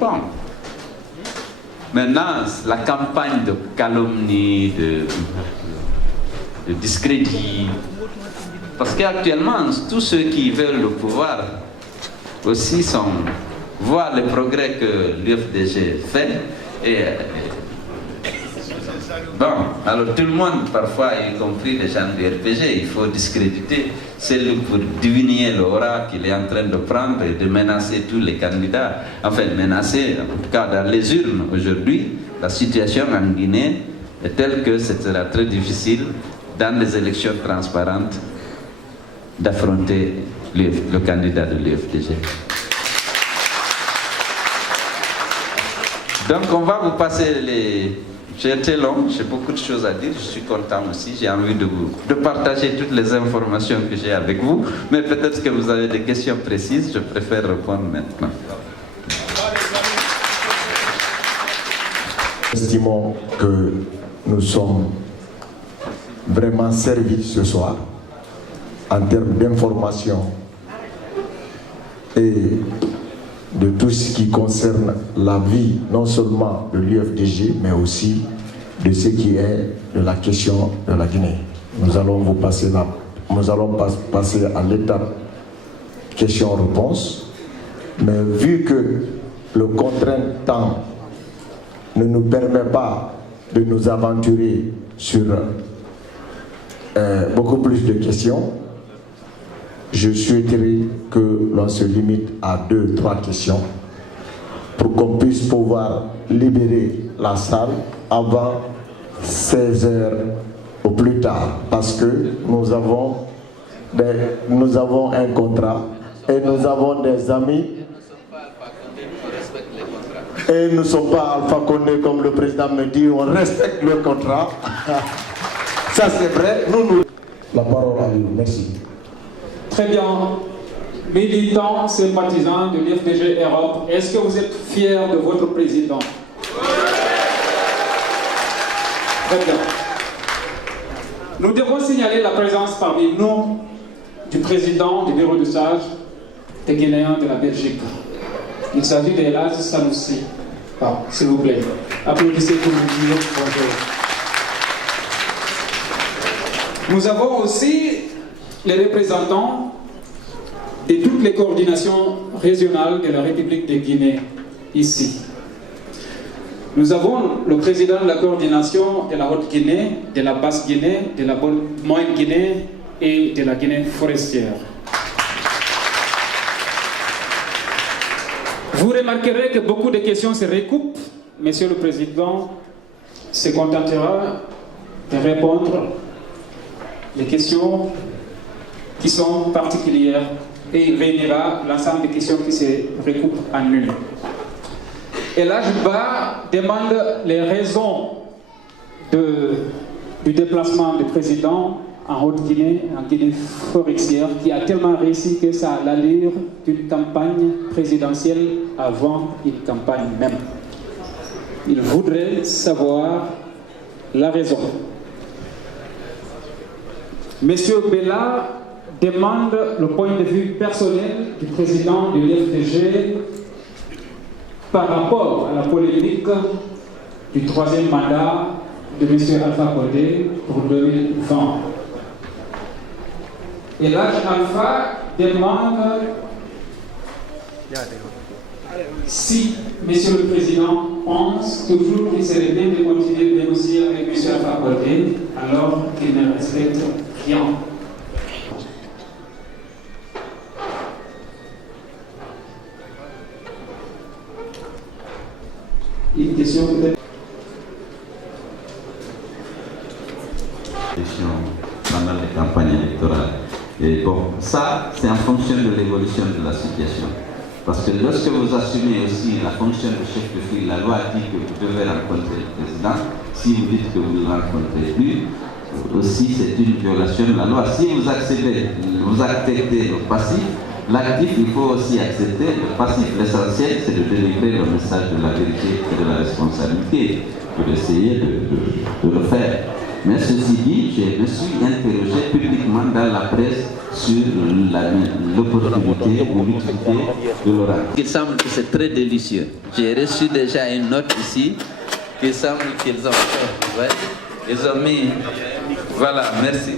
Maintenant, la campagne de calomnie, de discrédit, parce qu'actuellement, tous ceux qui veulent le pouvoir aussi voient les progrès que l'UFDG fait. Et bon, alors tout le monde, parfois, y compris les gens du RPG, il faut discréditer celui pour diminuer l'aura qu'il est en train de prendre et de menacer tous les candidats. Enfin, menacer, en tout cas dans les urnes aujourd'hui, la situation en Guinée est telle que ce sera très difficile, dans les élections transparentes, d'affronter le candidat de l'UFDG. Donc on va vous passer les... J'ai été long, j'ai beaucoup de choses à dire, je suis content aussi, j'ai envie de partager toutes les informations que j'ai avec vous, mais peut-être que vous avez des questions précises, je préfère répondre maintenant. Estimons que nous sommes vraiment servis ce soir en termes d'information et de tout ce qui concerne la vie, non seulement de l'UFDG, mais aussi de ce qui est de la question de la Guinée. Nous allons passer à l'étape questions-réponses, mais vu que le contraint temps ne nous permet pas de nous aventurer sur beaucoup plus de questions, je souhaiterais que l'on se limite à 2-3 questions pour qu'on puisse pouvoir libérer la salle avant 16 heures au plus tard, parce que nous avons un contrat et nous avons des amis et nous ne sommes pas Alpha Condé comme le président me dit, on respecte le contrat. Ça c'est vrai, La parole à vous, merci. Très bien. Militants, sympathisants de l'UFDG Europe, est-ce que vous êtes fiers de votre président? Très bien. Nous devons signaler la présence parmi nous du président du bureau de sage des Guinéens de la Belgique. Il s'agit d'Elhadji Sanoussi. S'il vous plaît, applaudissez pour nous dire bonjour. Nous avons aussi les représentants de toutes les coordinations régionales de la République de Guinée, ici. Nous avons le président de la coordination de la Haute-Guinée, de la Basse-Guinée, de la Moyenne-Guinée et de la Guinée forestière. Vous remarquerez que beaucoup de questions se recoupent. Monsieur le Président se contentera de répondre les questions qui sont particulières et il réunira l'ensemble des questions qui se recoupent en une. Et là, je demande les raisons du déplacement du président en Haute-Guinée, en Guinée forestière, qui a tellement réussi que ça a l'allure d'une campagne présidentielle avant une campagne même. Il voudrait savoir la raison. Monsieur Bella demande le point de vue personnel du président de l'FDG par rapport à la polémique du 3e mandat de M. Alpha Condé pour 2020. Et là, Alpha demande si M. le Président pense toujours qu'il serait bien de continuer de négocier avec M. Alpha Condé alors qu'il ne respecte rien. Une question peut-être. Pendant les campagnes électorales. Et bon, ça, c'est en fonction de l'évolution de la situation. Parce que lorsque vous assumez aussi la fonction de chef de file, la loi dit que vous devez rencontrer le président. Si vous dites que vous ne le rencontrez plus, aussi c'est une violation de la loi. Si vous acceptez le passif, l'actif, il faut aussi accepter le passif. L'essentiel, c'est de délivrer le message de la vérité et de la responsabilité, pour essayer de le faire. Mais ceci dit, je me suis interrogé publiquement dans la presse sur l'opportunité ou l'utilité de l'oracle. Il semble que c'est très délicieux. J'ai reçu déjà une note ici qui semble qu'ils ont fait. Ouais. Ils ont mis. Voilà, merci.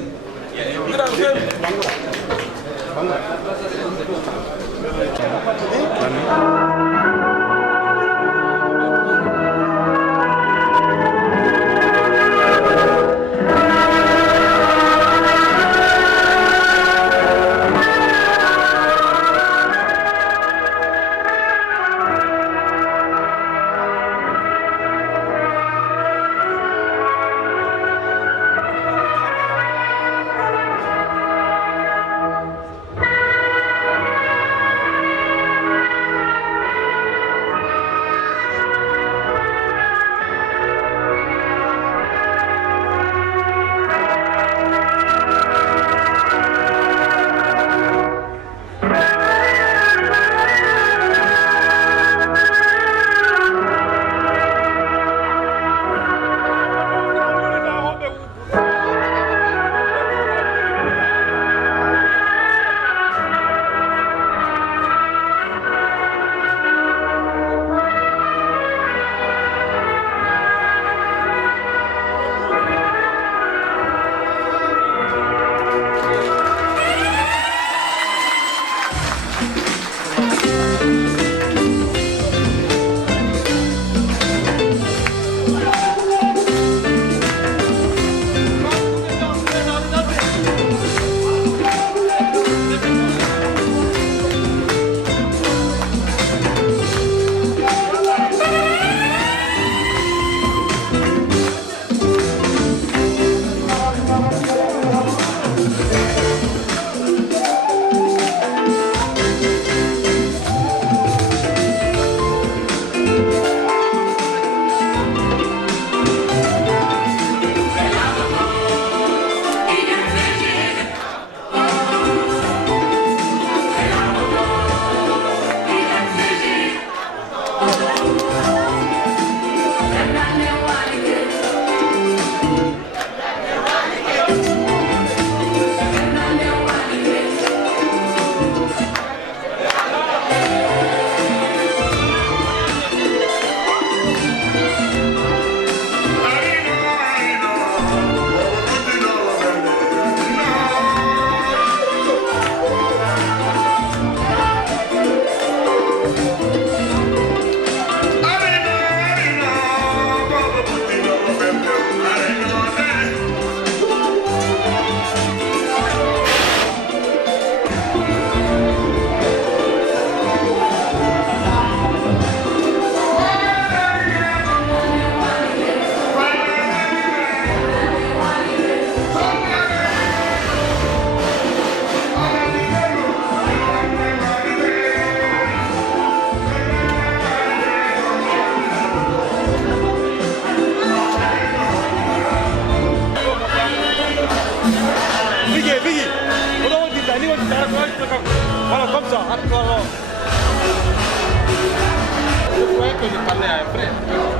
Je croyais que je parlais à un frère.